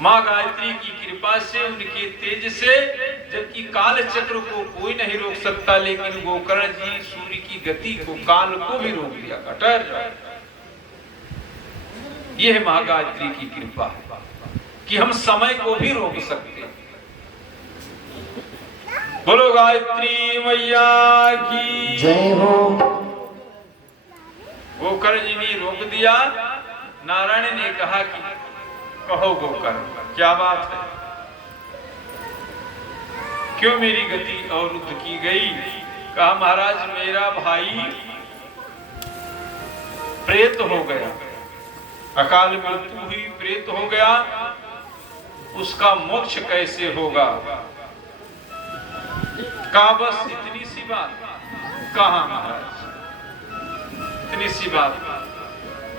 माँ गायत्री की कृपा से, उनके तेज से, जबकि काल चक्र को कोई नहीं रोक सकता, लेकिन गोकर्ण जी सूर्य की गति को, काल को भी रोक दिया। कटर यह माँ गायत्री की कृपा है कि हम समय को भी रोक सकते हैं। बोलो गायत्री मैया की जय हो। गोकर्ण जी ने रोक दिया। नारायण ने कहा कि कहो गोकर्ण क्या बात है, क्यों मेरी गति अवरुद्ध की गई? कहा महाराज मेरा भाई प्रेत हो गया, अकाल मृत्यु हुई, प्रेत हो गया, उसका मोक्ष कैसे होगा? कहा बस इतनी सी बात? कहा महाराज इतनी सी बात?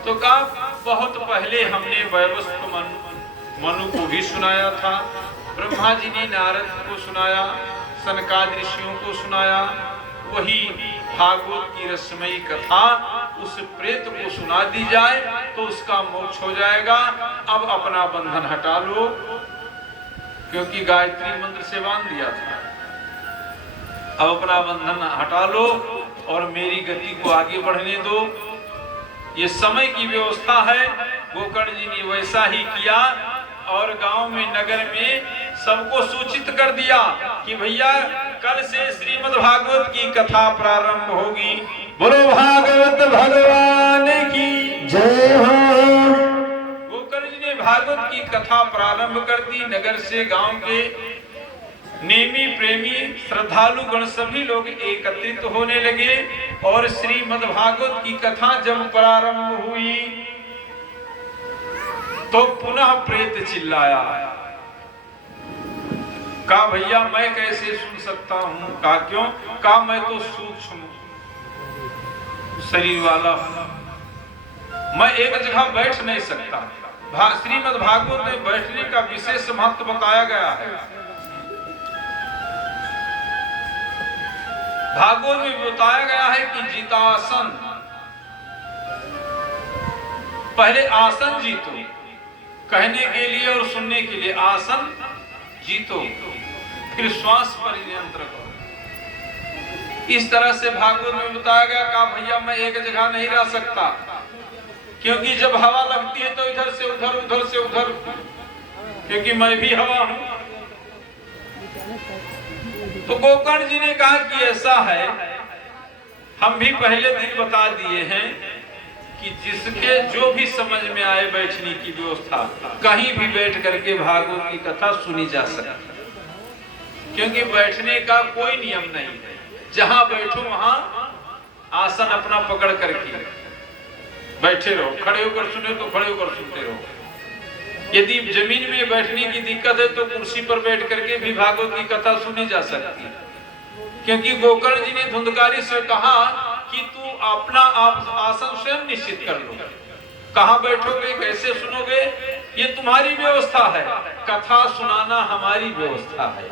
तो कहा बहुत पहले हमने वैवस्व मनु को भी सुनाया था, ब्रह्मा जी ने नारद को सुनाया, सनकादि ऋषियों को सुनाया, वही भागवत की रसमयी कथा उस प्रेत को सुना दी जाए तो उसका मोक्ष हो जाएगा। अब अपना बंधन हटा लो, क्योंकि गायत्री मंत्र से बांध दिया था। अब अपना बंधन हटा लो और मेरी गति को आगे बढ़ने दो। ये समय की व्यवस्था है। गोकर्ण जी ने वैसा ही किया और गांव में, नगर में सबको सूचित कर दिया कि भैया कल से श्रीमद् भागवत की कथा प्रारंभ होगी। बोलो भागवत भगवान की जय हो। गोकर्ण जी ने भागवत की कथा प्रारंभ कर दी। नगर से, गांव के नेमी प्रेमी श्रद्धालु गण सभी लोग एकत्रित होने लगे और श्रीमद् भागवत की कथा जब प्रारंभ हुई तो पुनः प्रेत चिल्लाया। कहा भैया मैं कैसे सुन सकता हूँ? कहा क्यों? कहा मैं तो सूक्ष्म शरीर वाला हूँ, मैं एक जगह बैठ नहीं सकता। श्रीमद् भागवत में बैठने का विशेष महत्व बताया गया है। भागवत में बताया गया है कि जीतासन, पहले आसन जीतो, कहने के लिए और सुनने के लिए आसन जीतो, फिर श्वास पर नियंत्रण करो। इस तरह से भागवत में बताया गया। कहा भैया मैं एक जगह नहीं रह सकता, क्योंकि जब हवा लगती है तो इधर से उधर, उधर से उधर, क्योंकि मैं भी हवा हूं। तो गोकर्ण जी ने कहा कि ऐसा है, हम भी पहले दिन बता दिए हैं कि जिसके जो भी समझ में आए बैठने की व्यवस्था, कहीं भी बैठ करके भागवत की कथा सुनी जा सकती, क्योंकि बैठने का कोई नियम नहीं है। जहां बैठो वहां आसन अपना पकड़ करके बैठे रहो, खड़े होकर सुने तो खड़े होकर सुनते रहो। यदि जमीन में बैठने की दिक्कत है तो कुर्सी पर बैठ करके भी भागवत की कथा सुनी जा सकती है, क्योंकि गोकर्ण जी ने धुंधकारी से कहा कि तू अपना आप आसन स्वयं निश्चित कर लो, कहाँ बैठोगे, कैसे सुनोगे, ये तुम्हारी व्यवस्था है, कथा सुनाना हमारी व्यवस्था है।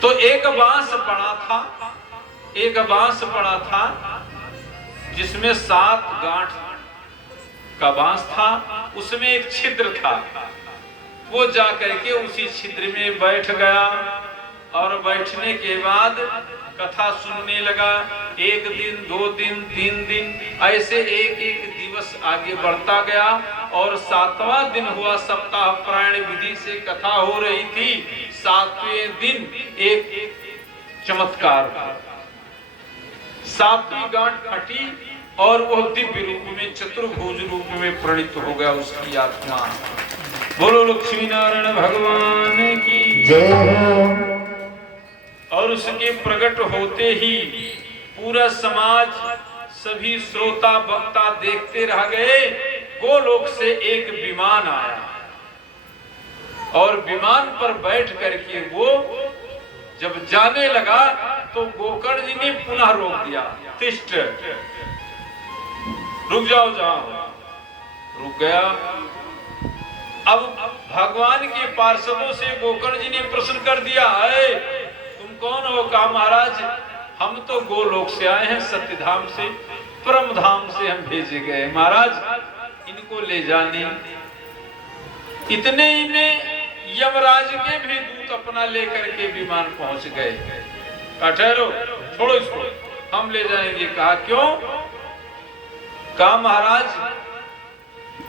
तो एक बांस पड़ा था जिसमें 7 गांठ का बांस था, उसमें एक छिद्र था। वो जा करके उसी छिद्र में बैठ गया और बैठने के बाद कथा सुनने लगा। 1 दिन, 2 दिन, 3 दिन, ऐसे एक एक दिवस आगे बढ़ता गया और 7वां दिन हुआ। सप्ताह पारायण विधि से कथा हो रही थी। 7वें दिन एक चमत्कार, 7वीं गांठ फटी और वह दिव्य रूप में, चतुर्भुज रूप में प्रणीत हो गया उसकी आत्मा। बोलो लक्ष्मी नारायण भगवान की जय हो। और उसके प्रकट होते ही पूरा समाज, सभी श्रोता वक्ता देखते रह गए। गोलोक से एक विमान आया और विमान पर बैठ करके वो जब जाने लगा तो गोकर्ण जी ने पुनः रोक दिया। तिष्ठ, रुक जाओ, रुक गया। अब भगवान के पार्षदों से गोकर्ण जी ने प्रश्न कर दिया, कौन हो? कहा महाराज हम तो गोलोक से आए हैं, सत्यधाम से, परम धाम से हम भेजे गए महाराज, इनको ले जाने। इतने ही में यमराज के भी दूत अपना लेकर के विमान पहुंच गए। कहा ठहरो, छोड़ो इसको, हम ले जाएंगे। कहा क्यों? कहा महाराज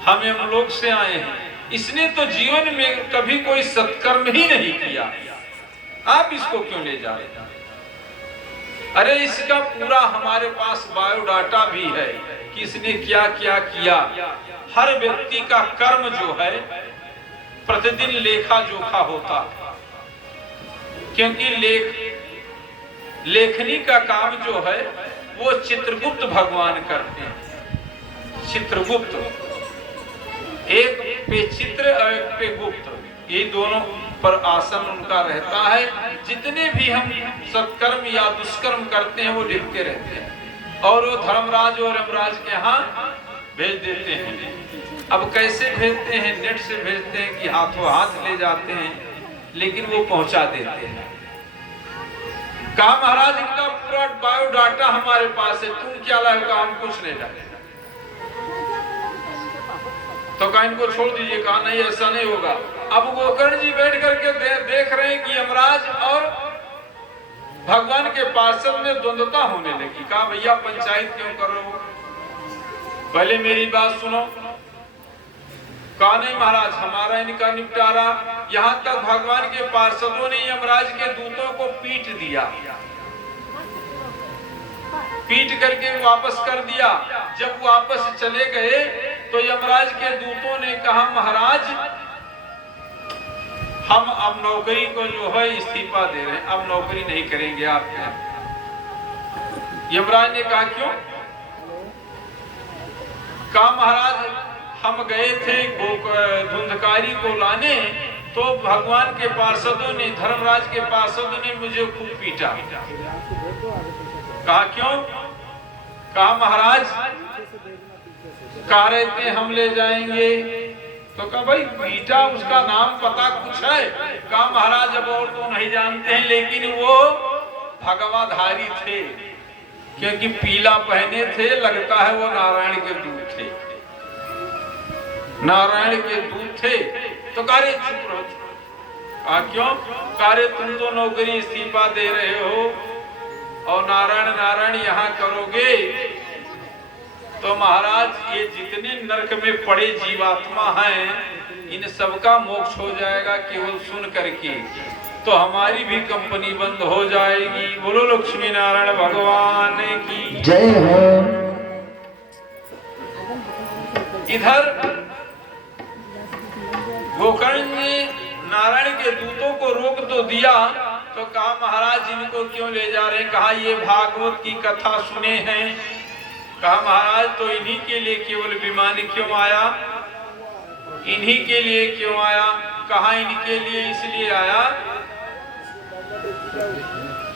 हम यमलोक से आए हैं, इसने तो जीवन में कभी कोई सत्कर्म ही नहीं किया, आप इसको क्यों ले जा रहे हैं? अरे इसका पूरा हमारे पास बायोडाटा भी है कि इसने क्या क्या किया। हर व्यक्ति का कर्म जो है प्रतिदिन लेखा जोखा होता, क्योंकि लेखनी का काम जो है वो चित्रगुप्त भगवान करते हैं। चित्रगुप्त, एक पे चित्र और एक पे गुप्त, ये दोनों पर आसन उनका रहता है। जितने भी हम सत्कर्म या दुष्कर्म करते हैं वो लिखते रहते हैं और वो धर्मराज और यमराज के यहाँ भेज देते हैं। अब कैसे भेजते हैं? नेट से भेजते हैं कि हाथों हाथ ले जाते हैं, लेकिन वो पहुंचा देते हैं। कहा महाराज इनका पूरा बायोडाटा हमारे पास है, तुम क्या लाए? कहा हम कुछ नहीं लाए। तो कहा इनको छोड़ दीजिए। कहा नहीं ऐसा नहीं होगा। अब गोकर्ण जी बैठ करके देख रहे हैं कि यमराज और भगवान के पार्षद में द्वंद्वता होने लगी। कहा भैया पंचायत क्यों कर रहे हो, पहले मेरी बात सुनो। कहा नहीं महाराज हमारा इनका निपटारा। यहाँ तक भगवान के पार्षदों ने यमराज के दूतों को पीट दिया, पीट करके वापस कर दिया। जब वापस चले गए तो यमराज के दूतों ने कहा महाराज हम अब नौकरी को जो है इस्तीफा दे रहे हैं, अब नौकरी नहीं करेंगे आपके। यमराज ने कहा क्यों? कहा महाराज हम गए थे धुंधकारी को लाने, तो भगवान के पार्षदों ने, धर्मराज के पार्षदों ने मुझे खूब पीटा। कहा क्यों? कहा महाराज कह रहे थे हम ले जाएंगे। तो कहा भाई पीटा, उसका नाम पता कुछ है? कहा महाराज अब और तो नहीं जानते हैं, लेकिन वो भगवाधारी थे, क्योंकि पीला पहने थे, लगता है वो नारायण के दूत थे, नारायण के दूत थे। तो कार्य चुप रहो। कहा क्यों? कार्य तुम तो नौकरी इस्तीफा दे रहे हो और नारायण नारायण यहाँ करोगे तो महाराज ये जितने नरक में पड़े जीवात्मा हैं इन सबका मोक्ष हो जाएगा केवल सुन करके, तो हमारी भी कंपनी बंद हो जाएगी। बोलो लक्ष्मी नारायण भगवान की जय हो। इधर गोकर्ण ने नारायण के दूतों को रोक तो दिया, तो कहा महाराज इनको क्यों ले जा रहे हैं? कहा ये भागवत की कथा सुने हैं। कहा महाराज तो इन्हीं के लिए केवल विमान क्यों आया, इन्हीं के लिए क्यों आया? कहा इनके लिए इसलिए आया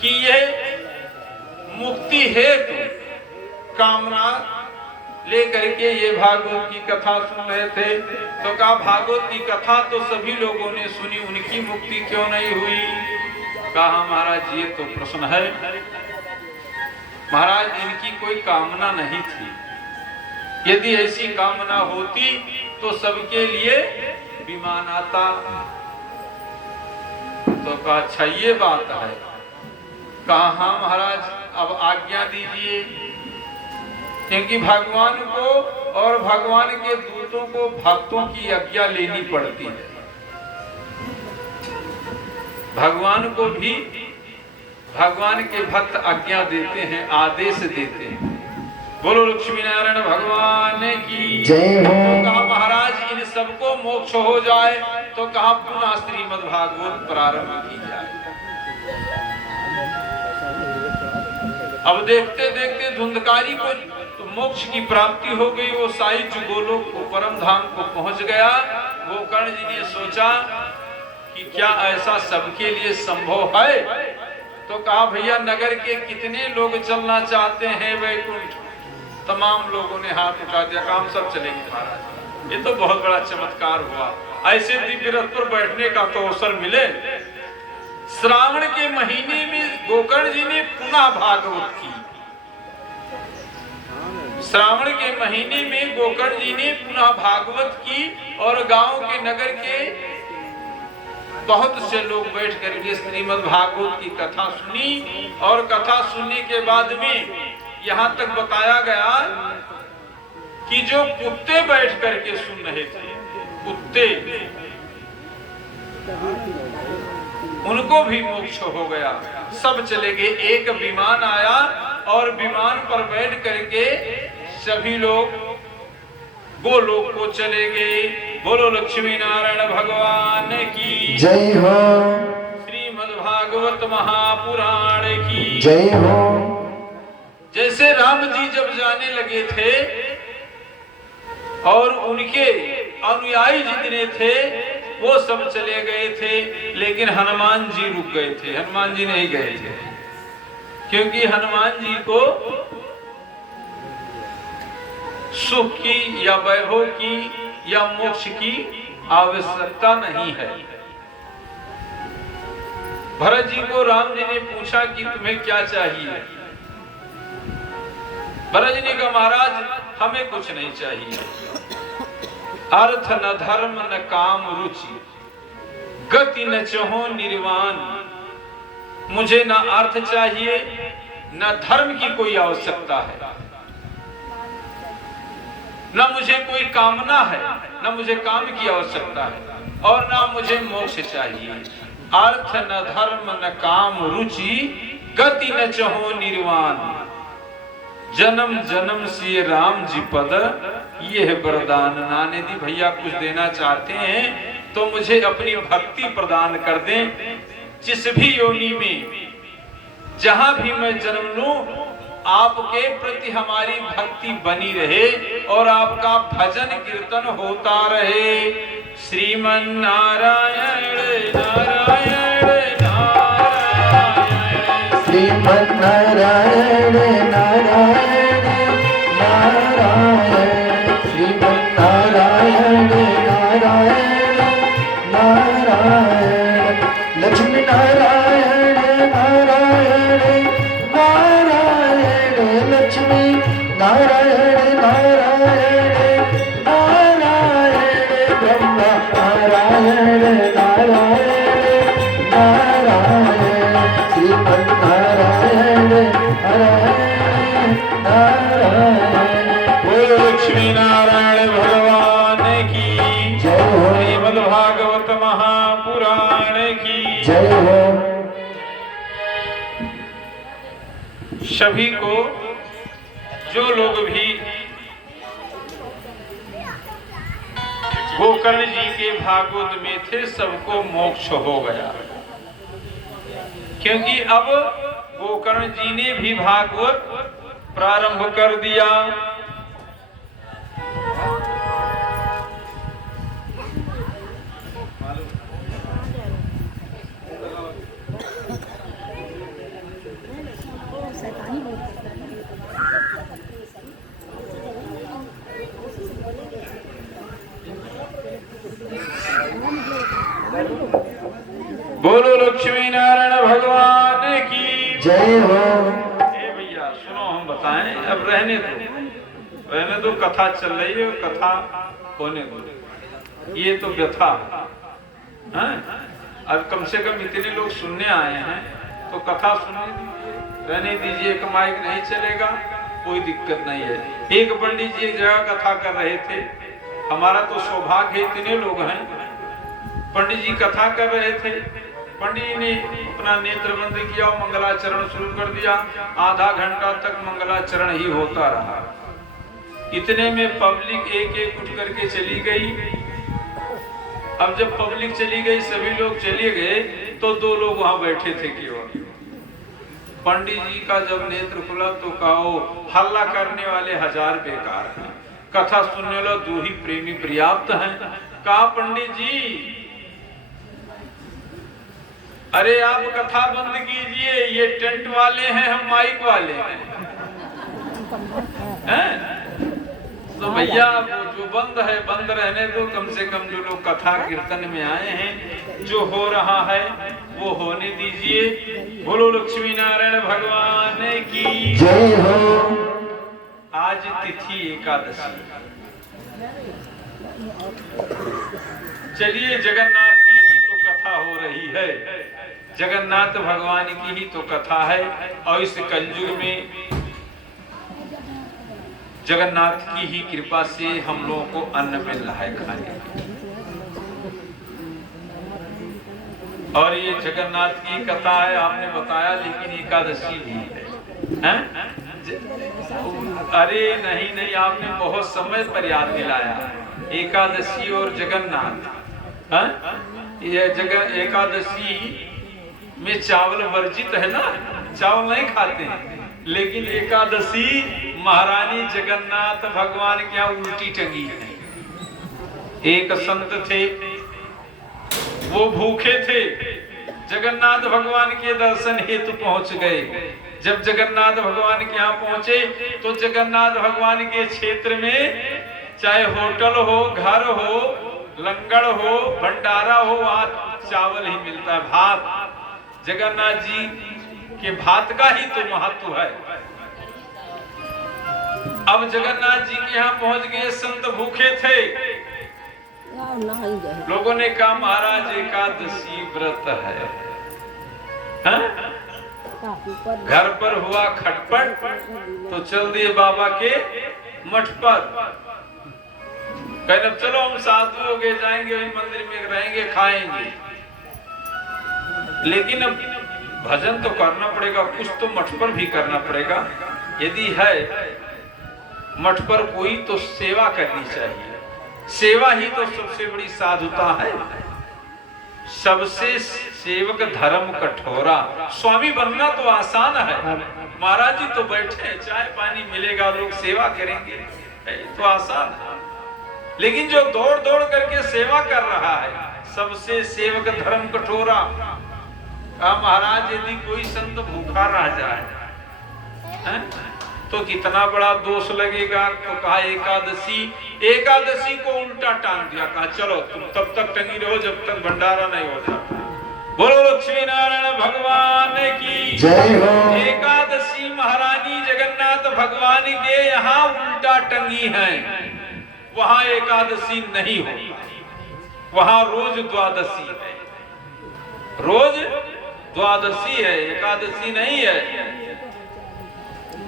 कि ये मुक्ति हेतु कामना लेकर के ये भागवत की कथा सुन रहे थे। तो कहा भागवत की कथा तो सभी लोगों ने सुनी, उनकी मुक्ति क्यों नहीं हुई? कहा महाराज ये तो प्रश्न है। महाराज इनकी कोई कामना नहीं थी, यदि ऐसी कामना होती तो सबके लिए विमान आता। तो कहा अच्छा ये बात है। कहा हाँ महाराज अब आज्ञा दीजिए, क्योंकि भगवान को और भगवान के दूतों को भक्तों की आज्ञा लेनी पड़ती है। भगवान को भी भगवान के भक्त आज्ञा देते हैं, आदेश देते हैं। बोलो लक्ष्मी नारायण भगवान की जय हो। तो कहा महाराज इन सबको मोक्ष हो जाए तो कहा पुनः श्रीमद् भागवत प्रारंभ की जाए। अब देखते देखते धुंधकारी को तो मोक्ष की प्राप्ति हो गई, वो साहित्य गोलोक को परम धाम को पहुंच गया। गोकर्ण जी ने सोचा कि क्या ऐसा सबके लिए संभव है? तो कहा भैया नगर के कितने लोग चलना चाहते हैं वैकुंठ? तमाम लोगों ने हाथ उठा दिया, काम सब चलेंगे महाराज। ये तो बहुत बड़ा चमत्कार हुआ, ऐसे दिव्य रथ पर बैठने का तो अवसर मिले। श्रावण के महीने में गोकर्ण जी ने पुनः भागवत की। श्रावण के महीने में गोकर्ण जी ने पुनः भागवत की और गांव के नगर के बहुत से लोग बैठ करके श्रीमद् भागवत की कथा सुनी। और कथा सुनने के बाद में यहाँ तक बताया गया कि जो कुत्ते बैठ करके सुन रहे थे, कुत्ते, उनको भी मोक्ष हो गया, सब चले गए। एक विमान आया और विमान पर बैठ करके सभी लोग गोलोक को चले गए। बोलो लक्ष्मी नारायण भगवान की जय हो, श्रीमद् भागवत महापुराण की जय हो। जैसे राम जी जब जाने लगे थे और उनके अनुयायी जितने थे वो सब चले गए थे, लेकिन हनुमान जी रुक गए थे। हनुमान जी नहीं गए थे क्योंकि हनुमान जी को सुख की या वैभव की या मोक्ष की आवश्यकता नहीं है। भरत जी को राम जी ने पूछा कि तुम्हें क्या चाहिए। भरत जी ने कहा महाराज हमें कुछ नहीं चाहिए। अर्थ न धर्म न काम रुचि, गति न चहो निर्वाण। मुझे न अर्थ चाहिए न धर्म की कोई आवश्यकता है, न मुझे कोई कामना है, न मुझे काम की आवश्यकता है और न मुझे मोक्ष चाहिए। अर्थ न धर्म न काम रुचि, गति न चहो निर्वाण। जन्म जन्म से राम जी पद, ये है वरदान। नाने दी भैया कुछ देना चाहते हैं तो मुझे अपनी भक्ति प्रदान कर दें। जिस भी योनि में जहां भी मैं जन्म लूं, आपके प्रति हमारी भक्ति बनी रहे और आपका भजन कीर्तन होता रहे। श्रीमन नारायण नारायण नारायण, श्रीमन नारायण नारायण नारायण, श्रीमन नारायण नारायण नारायण, लक्ष्मी नारायण नारायण नारायण, लक्ष्मी नारायण नारायण नारायण, ब्रह्मा नारायण नारायण नारायण, श्रीमन नारायण नारायण नारायण। बोलो लक्ष्मी नारायण भगवान की जय हो, श्रीमद् भागवत महापुराण की जय हो। सभी को, जो लोग भी गोकर्ण जी के भागवत में थे, सबको मोक्ष हो गया। क्योंकि अब गोकर्ण जी ने भी भागवत प्रारंभ कर दिया। बोलो लक्ष्मी नारायण भगवान की जय हो। ए भैया सुनो, हम बताएं, अब रहने दो, कथा चल रही है, कथा होने दो। ये तो व्यथा है। अब कम से कम इतने लोग सुनने आए हैं तो कथा सुनने दीजिए, रहने दीजिए। एक माइक नहीं चलेगा, कोई दिक्कत नहीं है। एक पंडित जी एक जगह कथा कर रहे थे, हमारा तो सौभाग्य इतने लोग हैं। पंडित जी कथा कर रहे थे, पंडित जी ने अपना नेत्र बंद किया और मंगलाचरण शुरू कर दिया। आधा घंटा तक मंगलाचरण ही होता रहा। इतने में पब्लिक एक एक उठ करके चली गई। अब जब पब्लिक चली गई, सभी लोग चले गए, तो दो लोग वहां बैठे थे केवल। पंडित जी का जब नेत्र खुला तो कहो हल्ला करने वाले हजार बेकार हैं, कथा सुनने वाला दो ही प्रेमी पर्याप्त हैं। कहा पंडित जी, अरे आप कथा बंद कीजिए, ये टेंट वाले हैं, हम माइक वाले हैं। तो भैया वो जो बंद है बंद रहने दो, कम से कम जो लोग कथा कीर्तन में आए हैं जो हो रहा है वो होने दीजिए। बोलो लक्ष्मी नारायण भगवान की जय हो। आज तिथि एकादशी। चलिए जगन्नाथ की ही तो कथा हो रही है, जगन्नाथ भगवान की ही तो कथा है। और इस कलयुग में जगन्नाथ की ही कृपा से हम लोगों को अन्न मिल रहा है खाने। और ये जगन्नाथ की कथा है आपने बताया, लेकिन एकादशी भी है, अरे नहीं नहीं, आपने बहुत समय पर याद दिलाया। एकादशी और जगन्नाथ, ये एकादशी में चावल वर्जित है ना, चावल नहीं खाते हैं, लेकिन एकादशी महारानी जगन्नाथ भगवान के यहाँ उल्टी टंगी है। एक संत थे, वो भूखे थे, जगन्नाथ भगवान के दर्शन हेतु पहुंच गए। जब जगन्नाथ भगवान के यहाँ पहुंचे तो जगन्नाथ भगवान के क्षेत्र में चाहे होटल हो, घर हो, लंगर हो, भंडारा हो, वहाँ चावल ही मिलता है, भात। जगन्नाथ जी के भात का ही तो महत्व है। अब जगन्नाथ जी के यहाँ पहुंच गए, संत भूखे थे। लोगों ने कहा महाराज एकादशी व्रत है, घर पर हुआ खटपट तो चल दिए बाबा के मठ पर। कहने चलो हम साधु हो गए, जाएंगे वही मंदिर में रहेंगे, खाएंगे। लेकिन अब भजन तो करना पड़ेगा, कुछ तो मठ पर भी करना पड़ेगा। यदि है मठ पर कोई तो सेवा करनी चाहिए। सेवा ही तो सबसे बड़ी साधुता है। सबसे सेवक धर्म कठोरा। स्वामी बनना तो आसान है, महाराज जी तो बैठे, चाय पानी मिलेगा, लोग सेवा करेंगे, तो आसान है। लेकिन जो दौड़ दौड़ करके सेवा कर रहा है, सबसे सेवक धर्म कठोरा। महाराज यदि कोई संत भूखा रह जाए तो कितना बड़ा दोष लगेगा। तो कहा एकादशी को उल्टा टांग दिया, कहा चलो तुम तब तक टंगी रहो जब तक भंडारा नहीं हो जाता। बोलो लक्ष्मी नारायण भगवान की जय हो। एकादशी महारानी जगन्नाथ भगवान के यहाँ उल्टा टंगी है, वहां एकादशी नहीं होगी, वहां रोज द्वादशी है, रोज द्वादशी है, एकादशी नहीं है।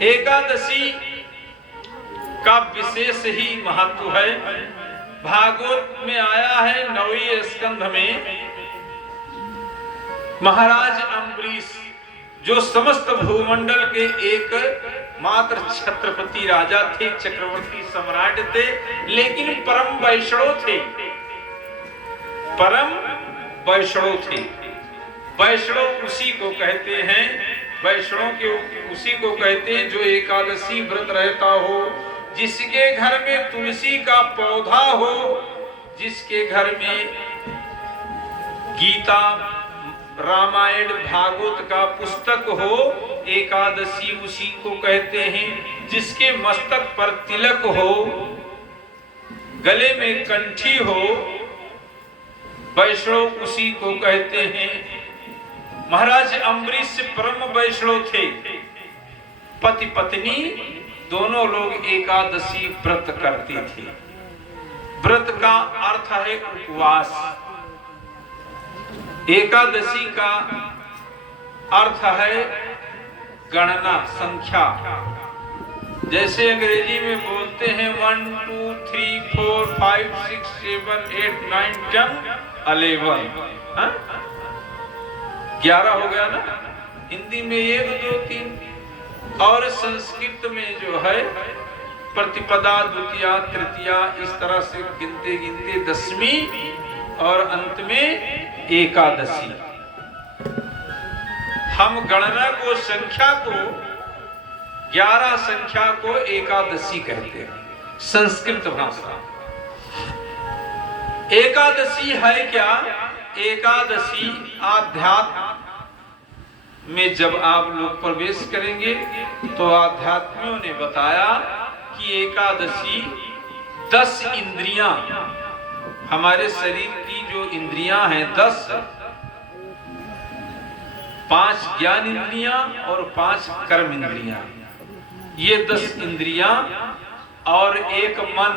एकादशी का विशेष ही महत्व है। भागवत में आया है 9वें स्कंध में, महाराज अम्बरीश जो समस्त भूमंडल के एक मात्र छत्रपति राजा थे, चक्रवर्ती सम्राट थे, लेकिन परम वैष्णव थे, परम वैष्णव थे। वैष्णव उसी को कहते हैं, वैष्णव के उसी को कहते हैं जो एकादशी व्रत रहता हो, जिसके घर में तुलसी का पौधा हो, जिसके घर में गीता रामायण भागवत का पुस्तक हो, एकादशी उसी को कहते हैं। जिसके मस्तक पर तिलक हो, गले में कंठी हो, वैष्णव उसी को कहते हैं। महाराज अम्बरीश परम वैष्णव थे, पति पत्नी दोनों लोग एकादशी व्रत करते थे। व्रत का अर्थ है उपवास। एकादशी का अर्थ है गणना, संख्या। जैसे अंग्रेजी में बोलते हैं 1 2 3 4 5 6 7 8 9 10 11, 11 हो गया ना। हिंदी में 1 2 3, और संस्कृत में जो है प्रतिपदा द्वितीया तृतीया, इस तरह से गिनते गिनते 10वीं और अंत में एकादशी। हम गणना को, संख्या को, 11 संख्या को एकादशी कहते हैं संस्कृत भाषा। एकादशी है क्या? एकादशी आध्यात्म में जब आप लोग प्रवेश करेंगे तो आध्यात्मियों ने बताया कि एकादशी 10 इंद्रियां, हमारे शरीर की जो इंद्रियां हैं 10, 5 ज्ञान इंद्रियां और 5 कर्म इंद्रियां, ये 10 इंद्रियां और एक मन,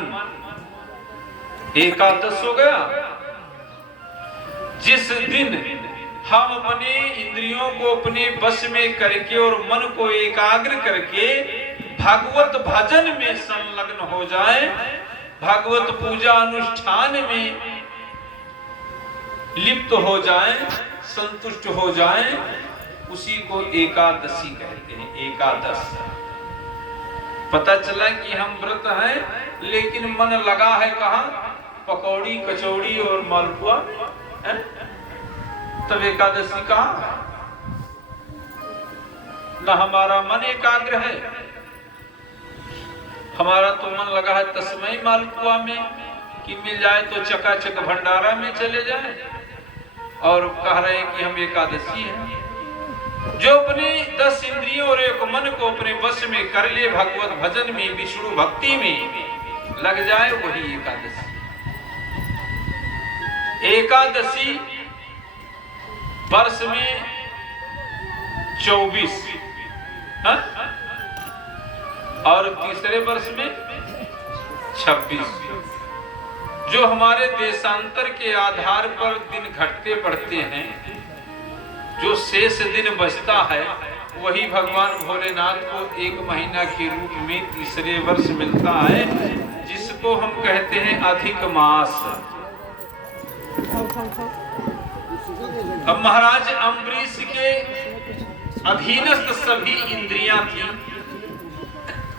एकादश हो गया। जिस दिन हम अपने इंद्रियों को अपने वश में करके और मन को एकाग्र करके भागवत भजन में संलग्न हो जाए, भागवत पूजा अनुष्ठान में लिप्त हो जाए, संतुष्ट हो जाए, उसी को एकादशी कहते हैं। एकादश पता चला कि हम व्रत हैं लेकिन मन लगा है कहाँ? पकौड़ी कचौड़ी और मालपुआ है? तब एकादशी कहाँ? न हमारा मन एकाग्र है, हमारा तो मन लगा है तस्मय मालपुआ में कि मिल जाए तो चकाचक भंडारा में चले जाए, और कह रहे हैं कि हम एकादशी हैं। जो अपने 10 इंद्रियों और एक मन को अपने वश में कर ले, भगवत भजन में, विष्णु भक्ति में लग जाए, वही एकादशी। एकादशी वर्ष में 24 और तीसरे वर्ष में 26। जो हमारे देशांतर के आधार पर दिन घटते बढ़ते हैं, जो शेष दिन बचता है वही भगवान भोलेनाथ को 1 महीना के रूप में तीसरे वर्ष मिलता है, जिसको हम कहते हैं अधिक मास। अब महाराज अम्बरीश के अधीनस्थ सभी इंद्रियां थी,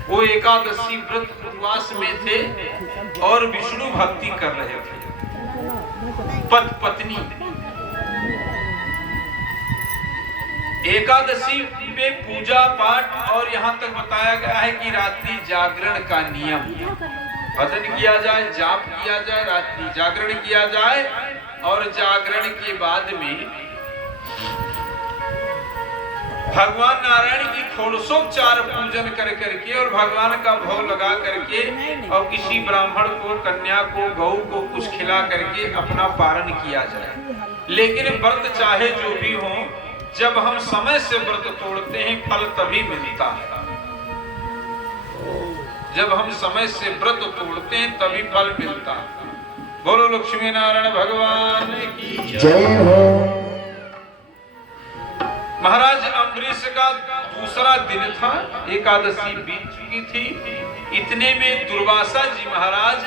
वो एकादशी व्रत उपवास में थे और विष्णु भक्ति कर रहे थे। पति पत्नी एकादशी में पूजा पाठ, और यहाँ तक बताया गया है कि रात्रि जागरण का नियम, भजन किया जाए, जाप किया जाए, रात्रि जागरण किया जाए, और जागरण के बाद में भगवान नारायण की षोडशोपचार पूजन कर करके और भगवान का भोग लगा करके और किसी ब्राह्मण को, कन्या को, गऊ को कुछ खिला करके अपना पारण किया जाए। लेकिन व्रत चाहे जो भी हो, जब हम समय से व्रत तोड़ते हैं फल तभी मिलता है। जब हम समय से व्रत तोड़ते हैं तभी फल मिलता है। बोलो लक्ष्मी नारायण भगवान की जय हो। महाराज अम्बरीश का दूसरा दिन था, एकादशी बीत चुकी थी। इतने में दुर्वासा जी महाराज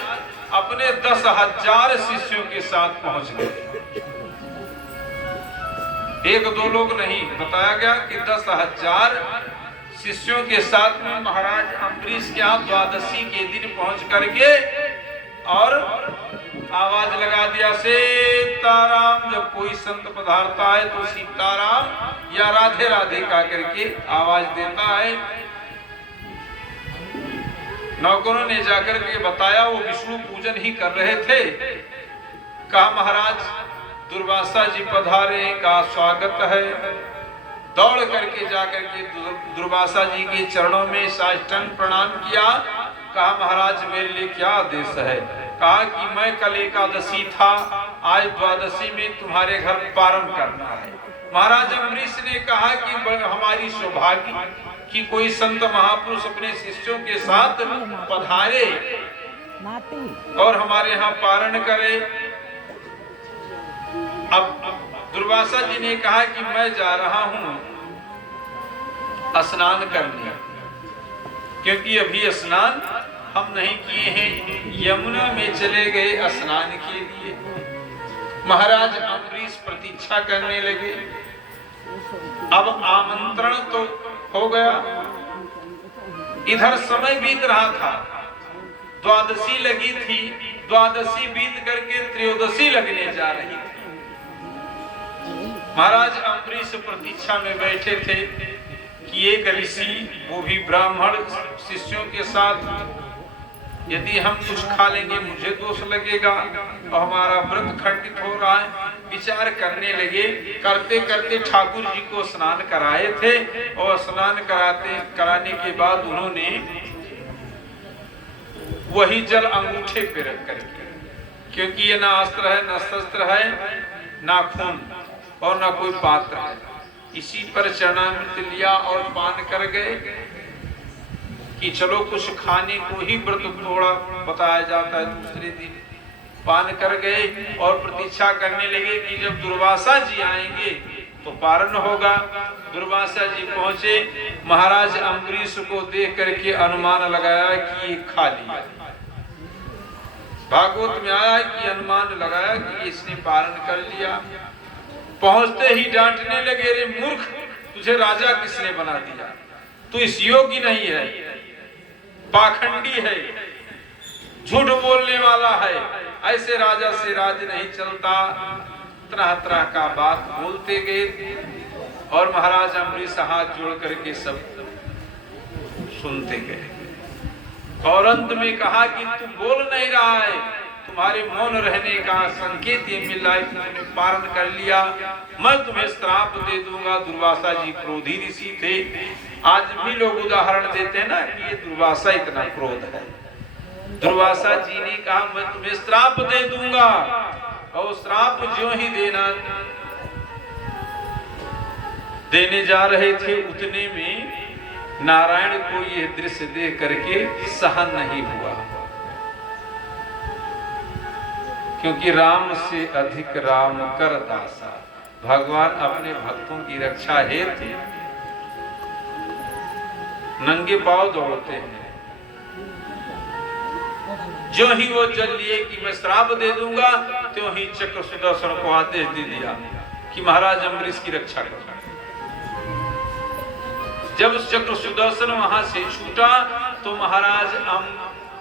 अपने 10,000 शिष्यों के साथ पहुंच गए। 1-2 लोग नहीं, बताया गया कि 10,000 शिष्यों के साथ में महाराज अम्बरीश के यहाँ द्वादशी के दिन पहुंच करके और आवाज लगा दिया, सीताराम। जब कोई संत पधारता है तो सीताराम या राधे राधे का करके आवाज देता है। नौकरों ने जाकर के बताया, वो विष्णु पूजन ही कर रहे थे। कहा महाराज दुर्वासा जी पधारे, का स्वागत है। दौड़ करके जाकर के दुर्वासा जी के चरणों में साष्टांग प्रणाम किया। कहा महाराज मेरे लिए क्या आदेश है? कहा कि मैं कल एकादशी था, आज द्वादशी में तुम्हारे घर पारण करना है। महाराज अम्बरीश ने कहा कि हमारी सौभाग्य कि कोई संत महापुरुष अपने शिष्यों के साथ पधारे और हमारे यहाँ पारण करे। अब दुर्वासा जी ने कहा कि मैं जा रहा हूँ स्नान करने, क्योंकि अभी स्नान हम नहीं किए हैं। यमुना में चले गए स्नान के लिए। महाराज अम्बरीश प्रतीक्षा करने लगे। अब आमंत्रण तो हो गया, इधर समय बीत रहा था, द्वादशी लगी थी, द्वादशी बीत करके त्रयोदशी लगने जा रही थी। महाराज अम्बरीश प्रतीक्षा में बैठे थे कि एक ऋषि, वो भी ब्राह्मण, शिष्यों के साथ यदि हम कुछ खा लेंगे मुझे दोष लगेगा और हमारा व्रत खंडित हो रहा है। विचार करने लगे। करते करते ठाकुर जी को स्नान कराए थे और स्नान कराने के बाद उन्होंने वही जल अंगूठे पे रख करके, क्योंकि ये ना अस्त्र है, ना शस्त्र है, ना खून और ना कोई पात्र है। इसी पर चरणामृत लिया और पान कर गए कि चलो कुछ खाने को ही व्रत थोड़ा बताया जाता है। दूसरे दिन पान कर गए और प्रतीक्षा करने लगे कि जब दुर्वासा जी आएंगे तो पारण होगा। दुर्वासा जी पहुंचे, महाराज अम्बरीश को देख करके अनुमान लगाया कि ये खा लिया। भागवत में आया कि अनुमान लगाया कि इसने पारण कर लिया। पहुंचते ही डांटने लगे, रे मूर्ख, तुझे राजा किसने बना दिया? तू इस योग्य नहीं है, पाखंडी है, झूठ बोलने वाला है, ऐसे राजा से राज नहीं चलता। तरह तरह का बात बोलते गए और महाराज अम्बरीश हाथ जोड़ करके सब सुनते गए और अंत में कहा कि तू बोल नहीं रहा है, तुम्हारे मौन रहने का संकेत ये मिल रहा है कि तुमने पारण कर लिया, मैं तुम्हें श्राप दे दूंगा। दुर्वासा जी क्रोधी ऋषि थे। आज भी लोग उदाहरण देते हैं ना कि ये दुर्वासा इतना क्रोध है। दुर्वासा जी ने कहा मैं तुम्हें श्राप दे दूंगा, और श्राप जो ही देने जा रहे थे उतने में नारायण को यह दृश्य देख करके सहन नहीं हुआ, क्योंकि राम से अधिक राम कर दासा। भगवान अपने भक्तों की रक्षा हेतु नंगे पांव दौड़ते हैं। जो ही वो जल लिए कि मैं श्राप दे दूंगा, त्यों ही चक्र सुदर्शन को आदेश दे दिया कि महाराज अम्बरीश की रक्षा करो। जब चक्र सुदर्शन वहां से छूटा तो महाराज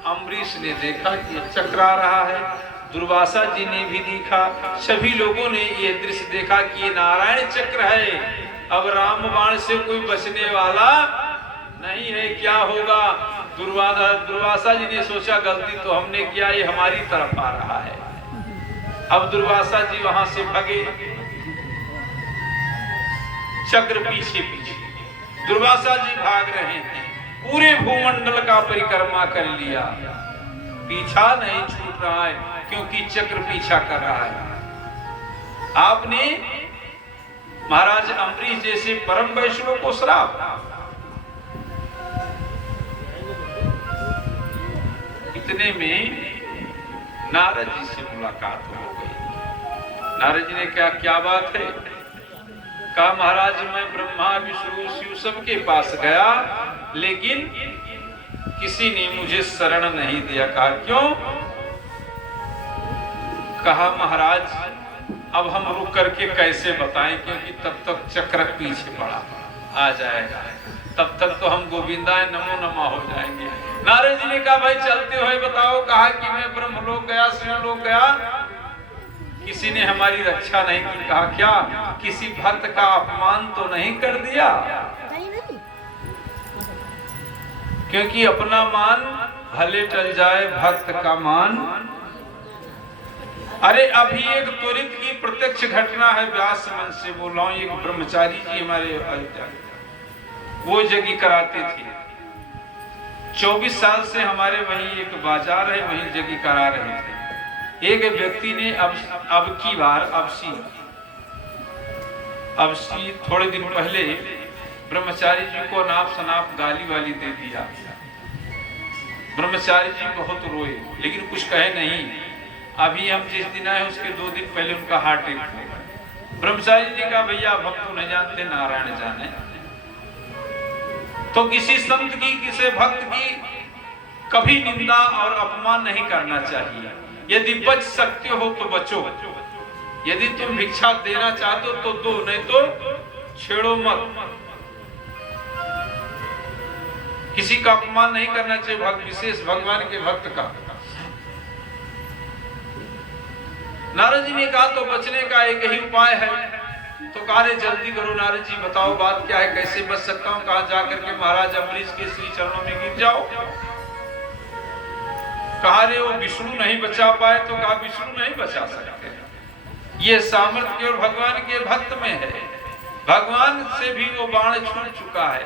अम्बरीश ने देखा कि चक्र आ रहा है। दुर्वासा जी ने भी देखा, सभी लोगों ने ये दृश्य देखा कि ये नारायण चक्र है। अब राम बाण से कोई बचने वाला नहीं है, क्या होगा? दुर्वासा जी ने सोचा गलती तो हमने किया, ये हमारी तरफ आ रहा है। अब दुर्वासा जी वहां से भगे, चक्र पीछे पीछे दुर्वासा जी भाग रहे हैं। पूरे भूमंडल का परिक्रमा कर लिया, पीछा नहीं छूट रहा है, क्योंकि चक्र पीछा कर रहा है। आपने महाराज अम्बरीश जैसे परम वैष्णव को श्राप। इतने में नारद जी से मुलाकात हो गई। नारद जी ने क्या बात है? कहा महाराज मैं ब्रह्मा विष्णु शिव सबके पास गया, लेकिन किसी ने मुझे शरण नहीं दिया। कहा क्यों? कहा महाराज अब हम रुक करके कैसे बताएं, क्योंकि तब तक चक्र पीछे पड़ा आ जाएगा, तब तक तो हम गोविंदाय नमो नमः हो जाएंगे। नारद जी ने कहा भाई चलते हुए बताओ। कहा कि मैं ब्रह्मलोक गया, शिवलोक गया, किसी ने हमारी रक्षा नहीं की। कहा क्या? किसी भक्त का अपमान तो नहीं कर दिया? क्योंकि अपना मान भले टल जाए, भक्त का मान। अरे अभी एक त्वरित की प्रत्यक्ष घटना है, व्यास मन से बोल रहा हूं। एक ब्रह्मचारी जी हमारे वो जगी कराते थे। 24 साल से हमारे वहीं एक बाजार है, वहीं जगी करा रहे थे। एक व्यक्ति ने अब की बार अबसी थोड़े दिन पहले ब्रह्मचारी जी को नाप सनाप गाली वाली दे दिया। ब्रह्मचारी जी बहुत रोए, लेकिन कुछ कहे नहीं। अभी हम जिस दिन आए उसके 2 दिन पहले उनका हार्ट अटैक हुआ। ब्रह्मचारी जी का भैया अब हम तो नहीं जानते, नारायण जाने। तो किसी संत की, किसी भक्त की कभी निंदा और अपमान नहीं करना चाहिए। यदि बच सकते हो तो बचो। यदि तुम भिक्षा देना चाहते हो तो दो, नहीं तो छेड़ो मत। किसी का अपमान नहीं करना चाहिए, विशेष भगवान के भक्त का। नारद जी ने कहा तो बचने का एक ही उपाय है। तो कहा रे जल्दी करो नारद जी, बताओ बात क्या है, कैसे बच सकता हूँ? कहा जाकर के महाराज अम्बरीश के श्री चरणों में गिर जाओ। कहा रे वो विष्णु नहीं बचा पाए? तो कहा विष्णु नहीं बचा सकते, ये सामर्थ्य केवल भगवान के भक्त में है। भगवान से भी वो बाण छूट चुका है,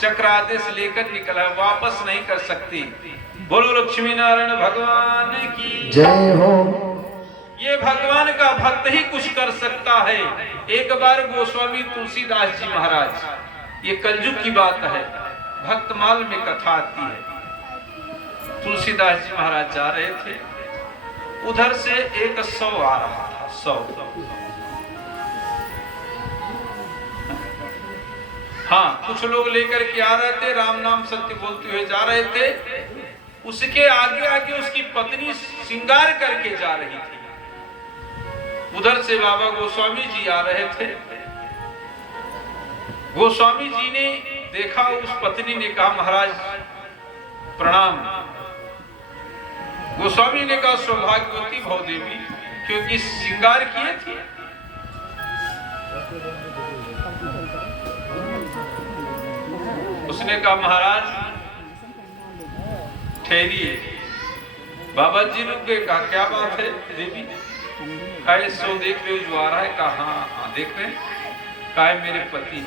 चक्र आदेश लेकर निकला, वापस नहीं कर सकती। बोलो लक्ष्मी नारायण भगवान की जय हो। ये भगवान का भक्त ही कुछ कर सकता है। एक बार गोस्वामी तुलसीदास जी महाराज, ये कलयुग की बात है, भक्तमाल में कथा आती है। तुलसीदास जी महाराज जा रहे थे, उधर से एक 100 आ रहा था, 100। हाँ, कुछ लोग लेकर के आ रहे थे, राम नाम सत्य बोलते हुए जा रहे थे। उसके आगे आगे उसकी पत्नी श्रृंगार करके जा रही थी। उधर से बाबा गोस्वामी जी आ रहे थे। गोस्वामी जी ने देखा, उस पत्नी ने कहा महाराज प्रणाम। गोस्वामी ने कहा सौभाग्यवती भव देवी, क्योंकि श्रृंगार किए थे। उसने कहा महाराज ठहरिए। बाबा जी रुक गए, कहा क्या बात है देवी? कहा सो देख रहे हो जो आ रहा है? कहा हाँ देख रहे। कहा मेरे पति।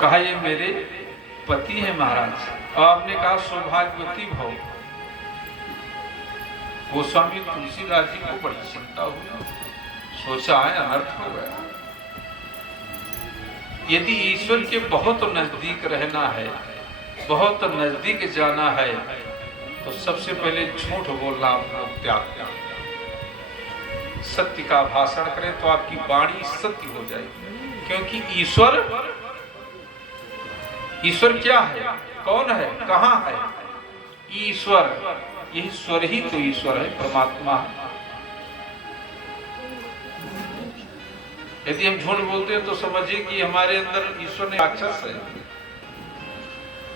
कहा ये मेरे पति है महाराज। और आपने कहा सौभाग्यवती भव। गोस्वामी तुलसीदास जी को बड़ी चिंता हुई, सोचा है अनर्थ हो गया। यदि ईश्वर के बहुत नजदीक रहना है, बहुत नजदीक जाना है, तो सबसे पहले झूठ बोलना आप लोग त्याग करें। सत्य का भाषण करें तो आपकी वाणी सत्य हो जाएगी। क्योंकि ईश्वर क्या है, कौन है, कहां है? ईश्वर, यही स्वर ही तो ईश्वर है, परमात्मा है। यदि हम झूठ बोलते हैं तो समझिए कि हमारे अंदर ईश्वर ने राक्षस है।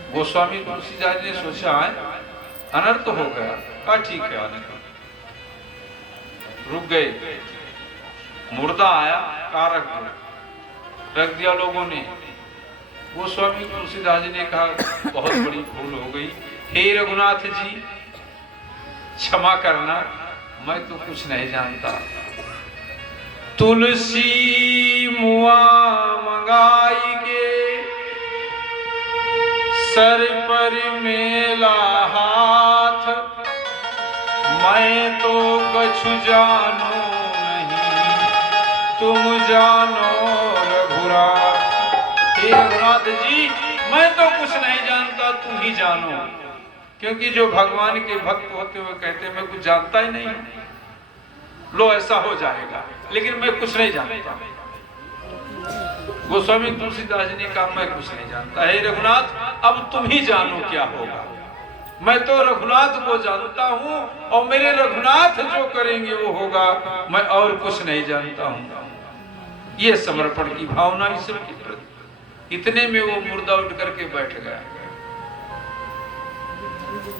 गोस्वामी तुलसीदास ने सोचा है अनर्थ हो गया। कहा ठीक है आने का। रुक गए, मुर्दा आया, कहा रख दिया लोगों ने। गोस्वामी तुलसीदास जी ने कहा बहुत बड़ी भूल हो गई, हे रघुनाथ जी क्षमा करना, मैं तो कुछ नहीं जानता। तुलसी मुआ मंगाई के सर पर मेला हाथ, मैं तो कछु जानो नहीं, तुम जानो रघुराथ। हे रघुनाथ जी मैं तो कुछ नहीं जानता, तुम ही जानो। क्योंकि जो भगवान के भक्त होते हुए कहते मैं कुछ जानता ही नहीं, लो ऐसा हो जाएगा, लेकिन मैं कुछ नहीं जानता। गोस्वामी तुलसीदास जी ने कहा मैं कुछ नहीं जानता। हे रघुनाथ अब तुम ही जानो क्या होगा। मैं तो रघुनाथ को जानता हूँ और मेरे रघुनाथ जो करेंगे वो होगा, मैं और कुछ नहीं जानता हूँ। ये समर्पण की भावना ईश्वर के प्रति। इतने में वो मुर्दा उठ करके बैठ गया।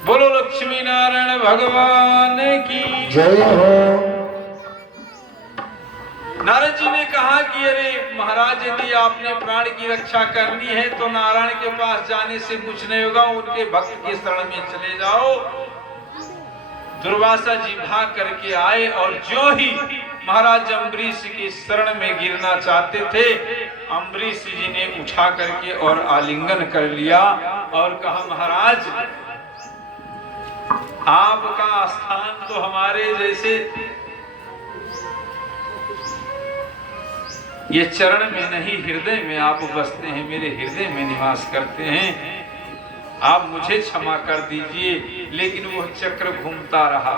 बोलो लक्ष्मी नारायण भगवान की जय हो। नारद जी ने कहा कि अरे महाराज यदि आपने प्राण की रक्षा करनी है तो नारायण के पास जाने से कुछ नहीं होगा, उनके भक्त के शरण में चले जाओ। दुर्वासा जी भाग करके आए और जो ही महाराज अम्बरीश के शरण में गिरना चाहते थे, अम्बरीश जी ने उठा करके और आलिंगन कर लिया और कहा महाराज आपका स्थान तो हमारे जैसे ये चरण में नहीं हृदय में आप बसते हैं, मेरे हृदय में निवास करते हैं। आप मुझे क्षमा कर दीजिए। लेकिन वो चक्र घूमता रहा।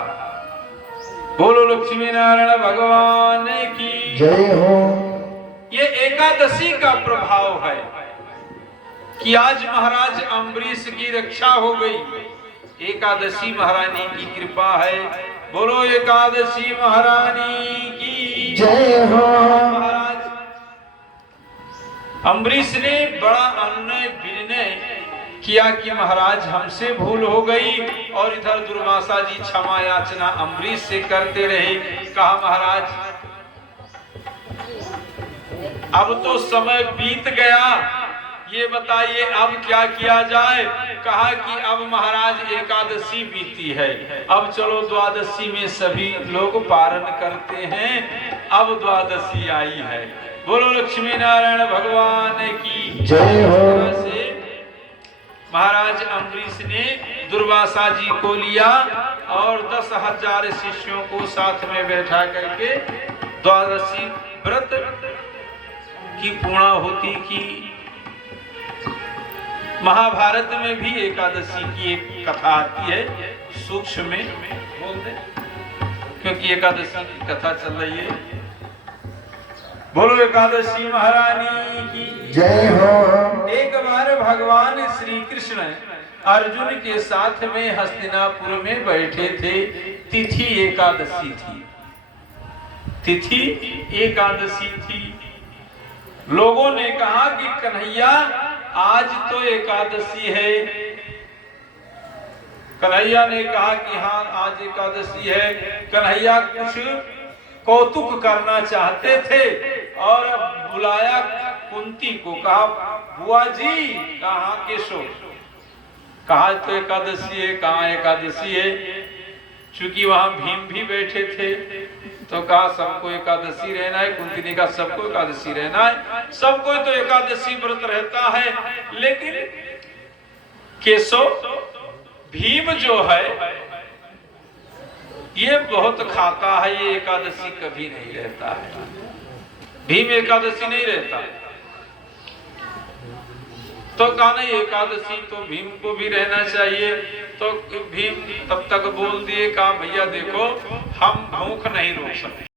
बोलो लक्ष्मी नारायण भगवान की जय हो। ये एकादशी का प्रभाव है कि आज महाराज अम्बरीश की रक्षा हो गई। एकादशी महारानी की कृपा है। बोलो एकादशी महारानी की जय हो। महाराज अम्बरीश ने बड़ा अनुनय विनय किया कि महाराज हमसे भूल हो गई, और इधर दुर्वासा जी क्षमा याचना अम्बरीश से करते रहे। कहा महाराज अब तो समय बीत गया, ये बताइए अब क्या किया जाए। कहा कि अब महाराज एकादशी बीती है, अब चलो द्वादशी में सभी लोग पारण करते हैं। अब द्वादशी आई है। बोलो लक्ष्मी नारायण भगवान की जय हो। से महाराज अम्बरीश ने दुर्वासा जी को लिया और 10,000 शिष्यों को साथ में बैठा करके द्वादशी व्रत की पूर्णाहुति की। महाभारत में भी एकादशी की एक कथा आती है, सूक्ष्म में बोल दे, क्योंकि एकादशी की कथा चल रही है। बोलो एकादशी महारानी की जय हो। एक बार भगवान श्री कृष्ण अर्जुन के साथ में हस्तिनापुर में बैठे थे। तिथि एकादशी थी, तिथि एकादशी थी। लोगों ने कहा कि कन्हैया आज तो एकादशी है। कन्हैया ने कहा कि हाँ आज एकादशी है। कन्हैया कुछ कौतुक करना चाहते थे और बुलाया कुंती को, कहा बुआ जी कहाँ केशव, कहा तो एकादशी है, कहाँ एकादशी है। चूंकि वहां भीम भी बैठे थे तो कहा सबको एकादशी रहना है। कुंती ने कहा सबको एकादशी रहना है, सबको तो एकादशी व्रत रहता है, लेकिन केशव भीम जो है ये बहुत खाता है, ये एकादशी कभी नहीं रहता है। भीम एकादशी नहीं रहता। तो कहा नहीं एकादशी तो भीम को भी रहना चाहिए। तो भीम तब तक बोल दिए, कहा भैया देखो हम भूख नहीं रोक सकते।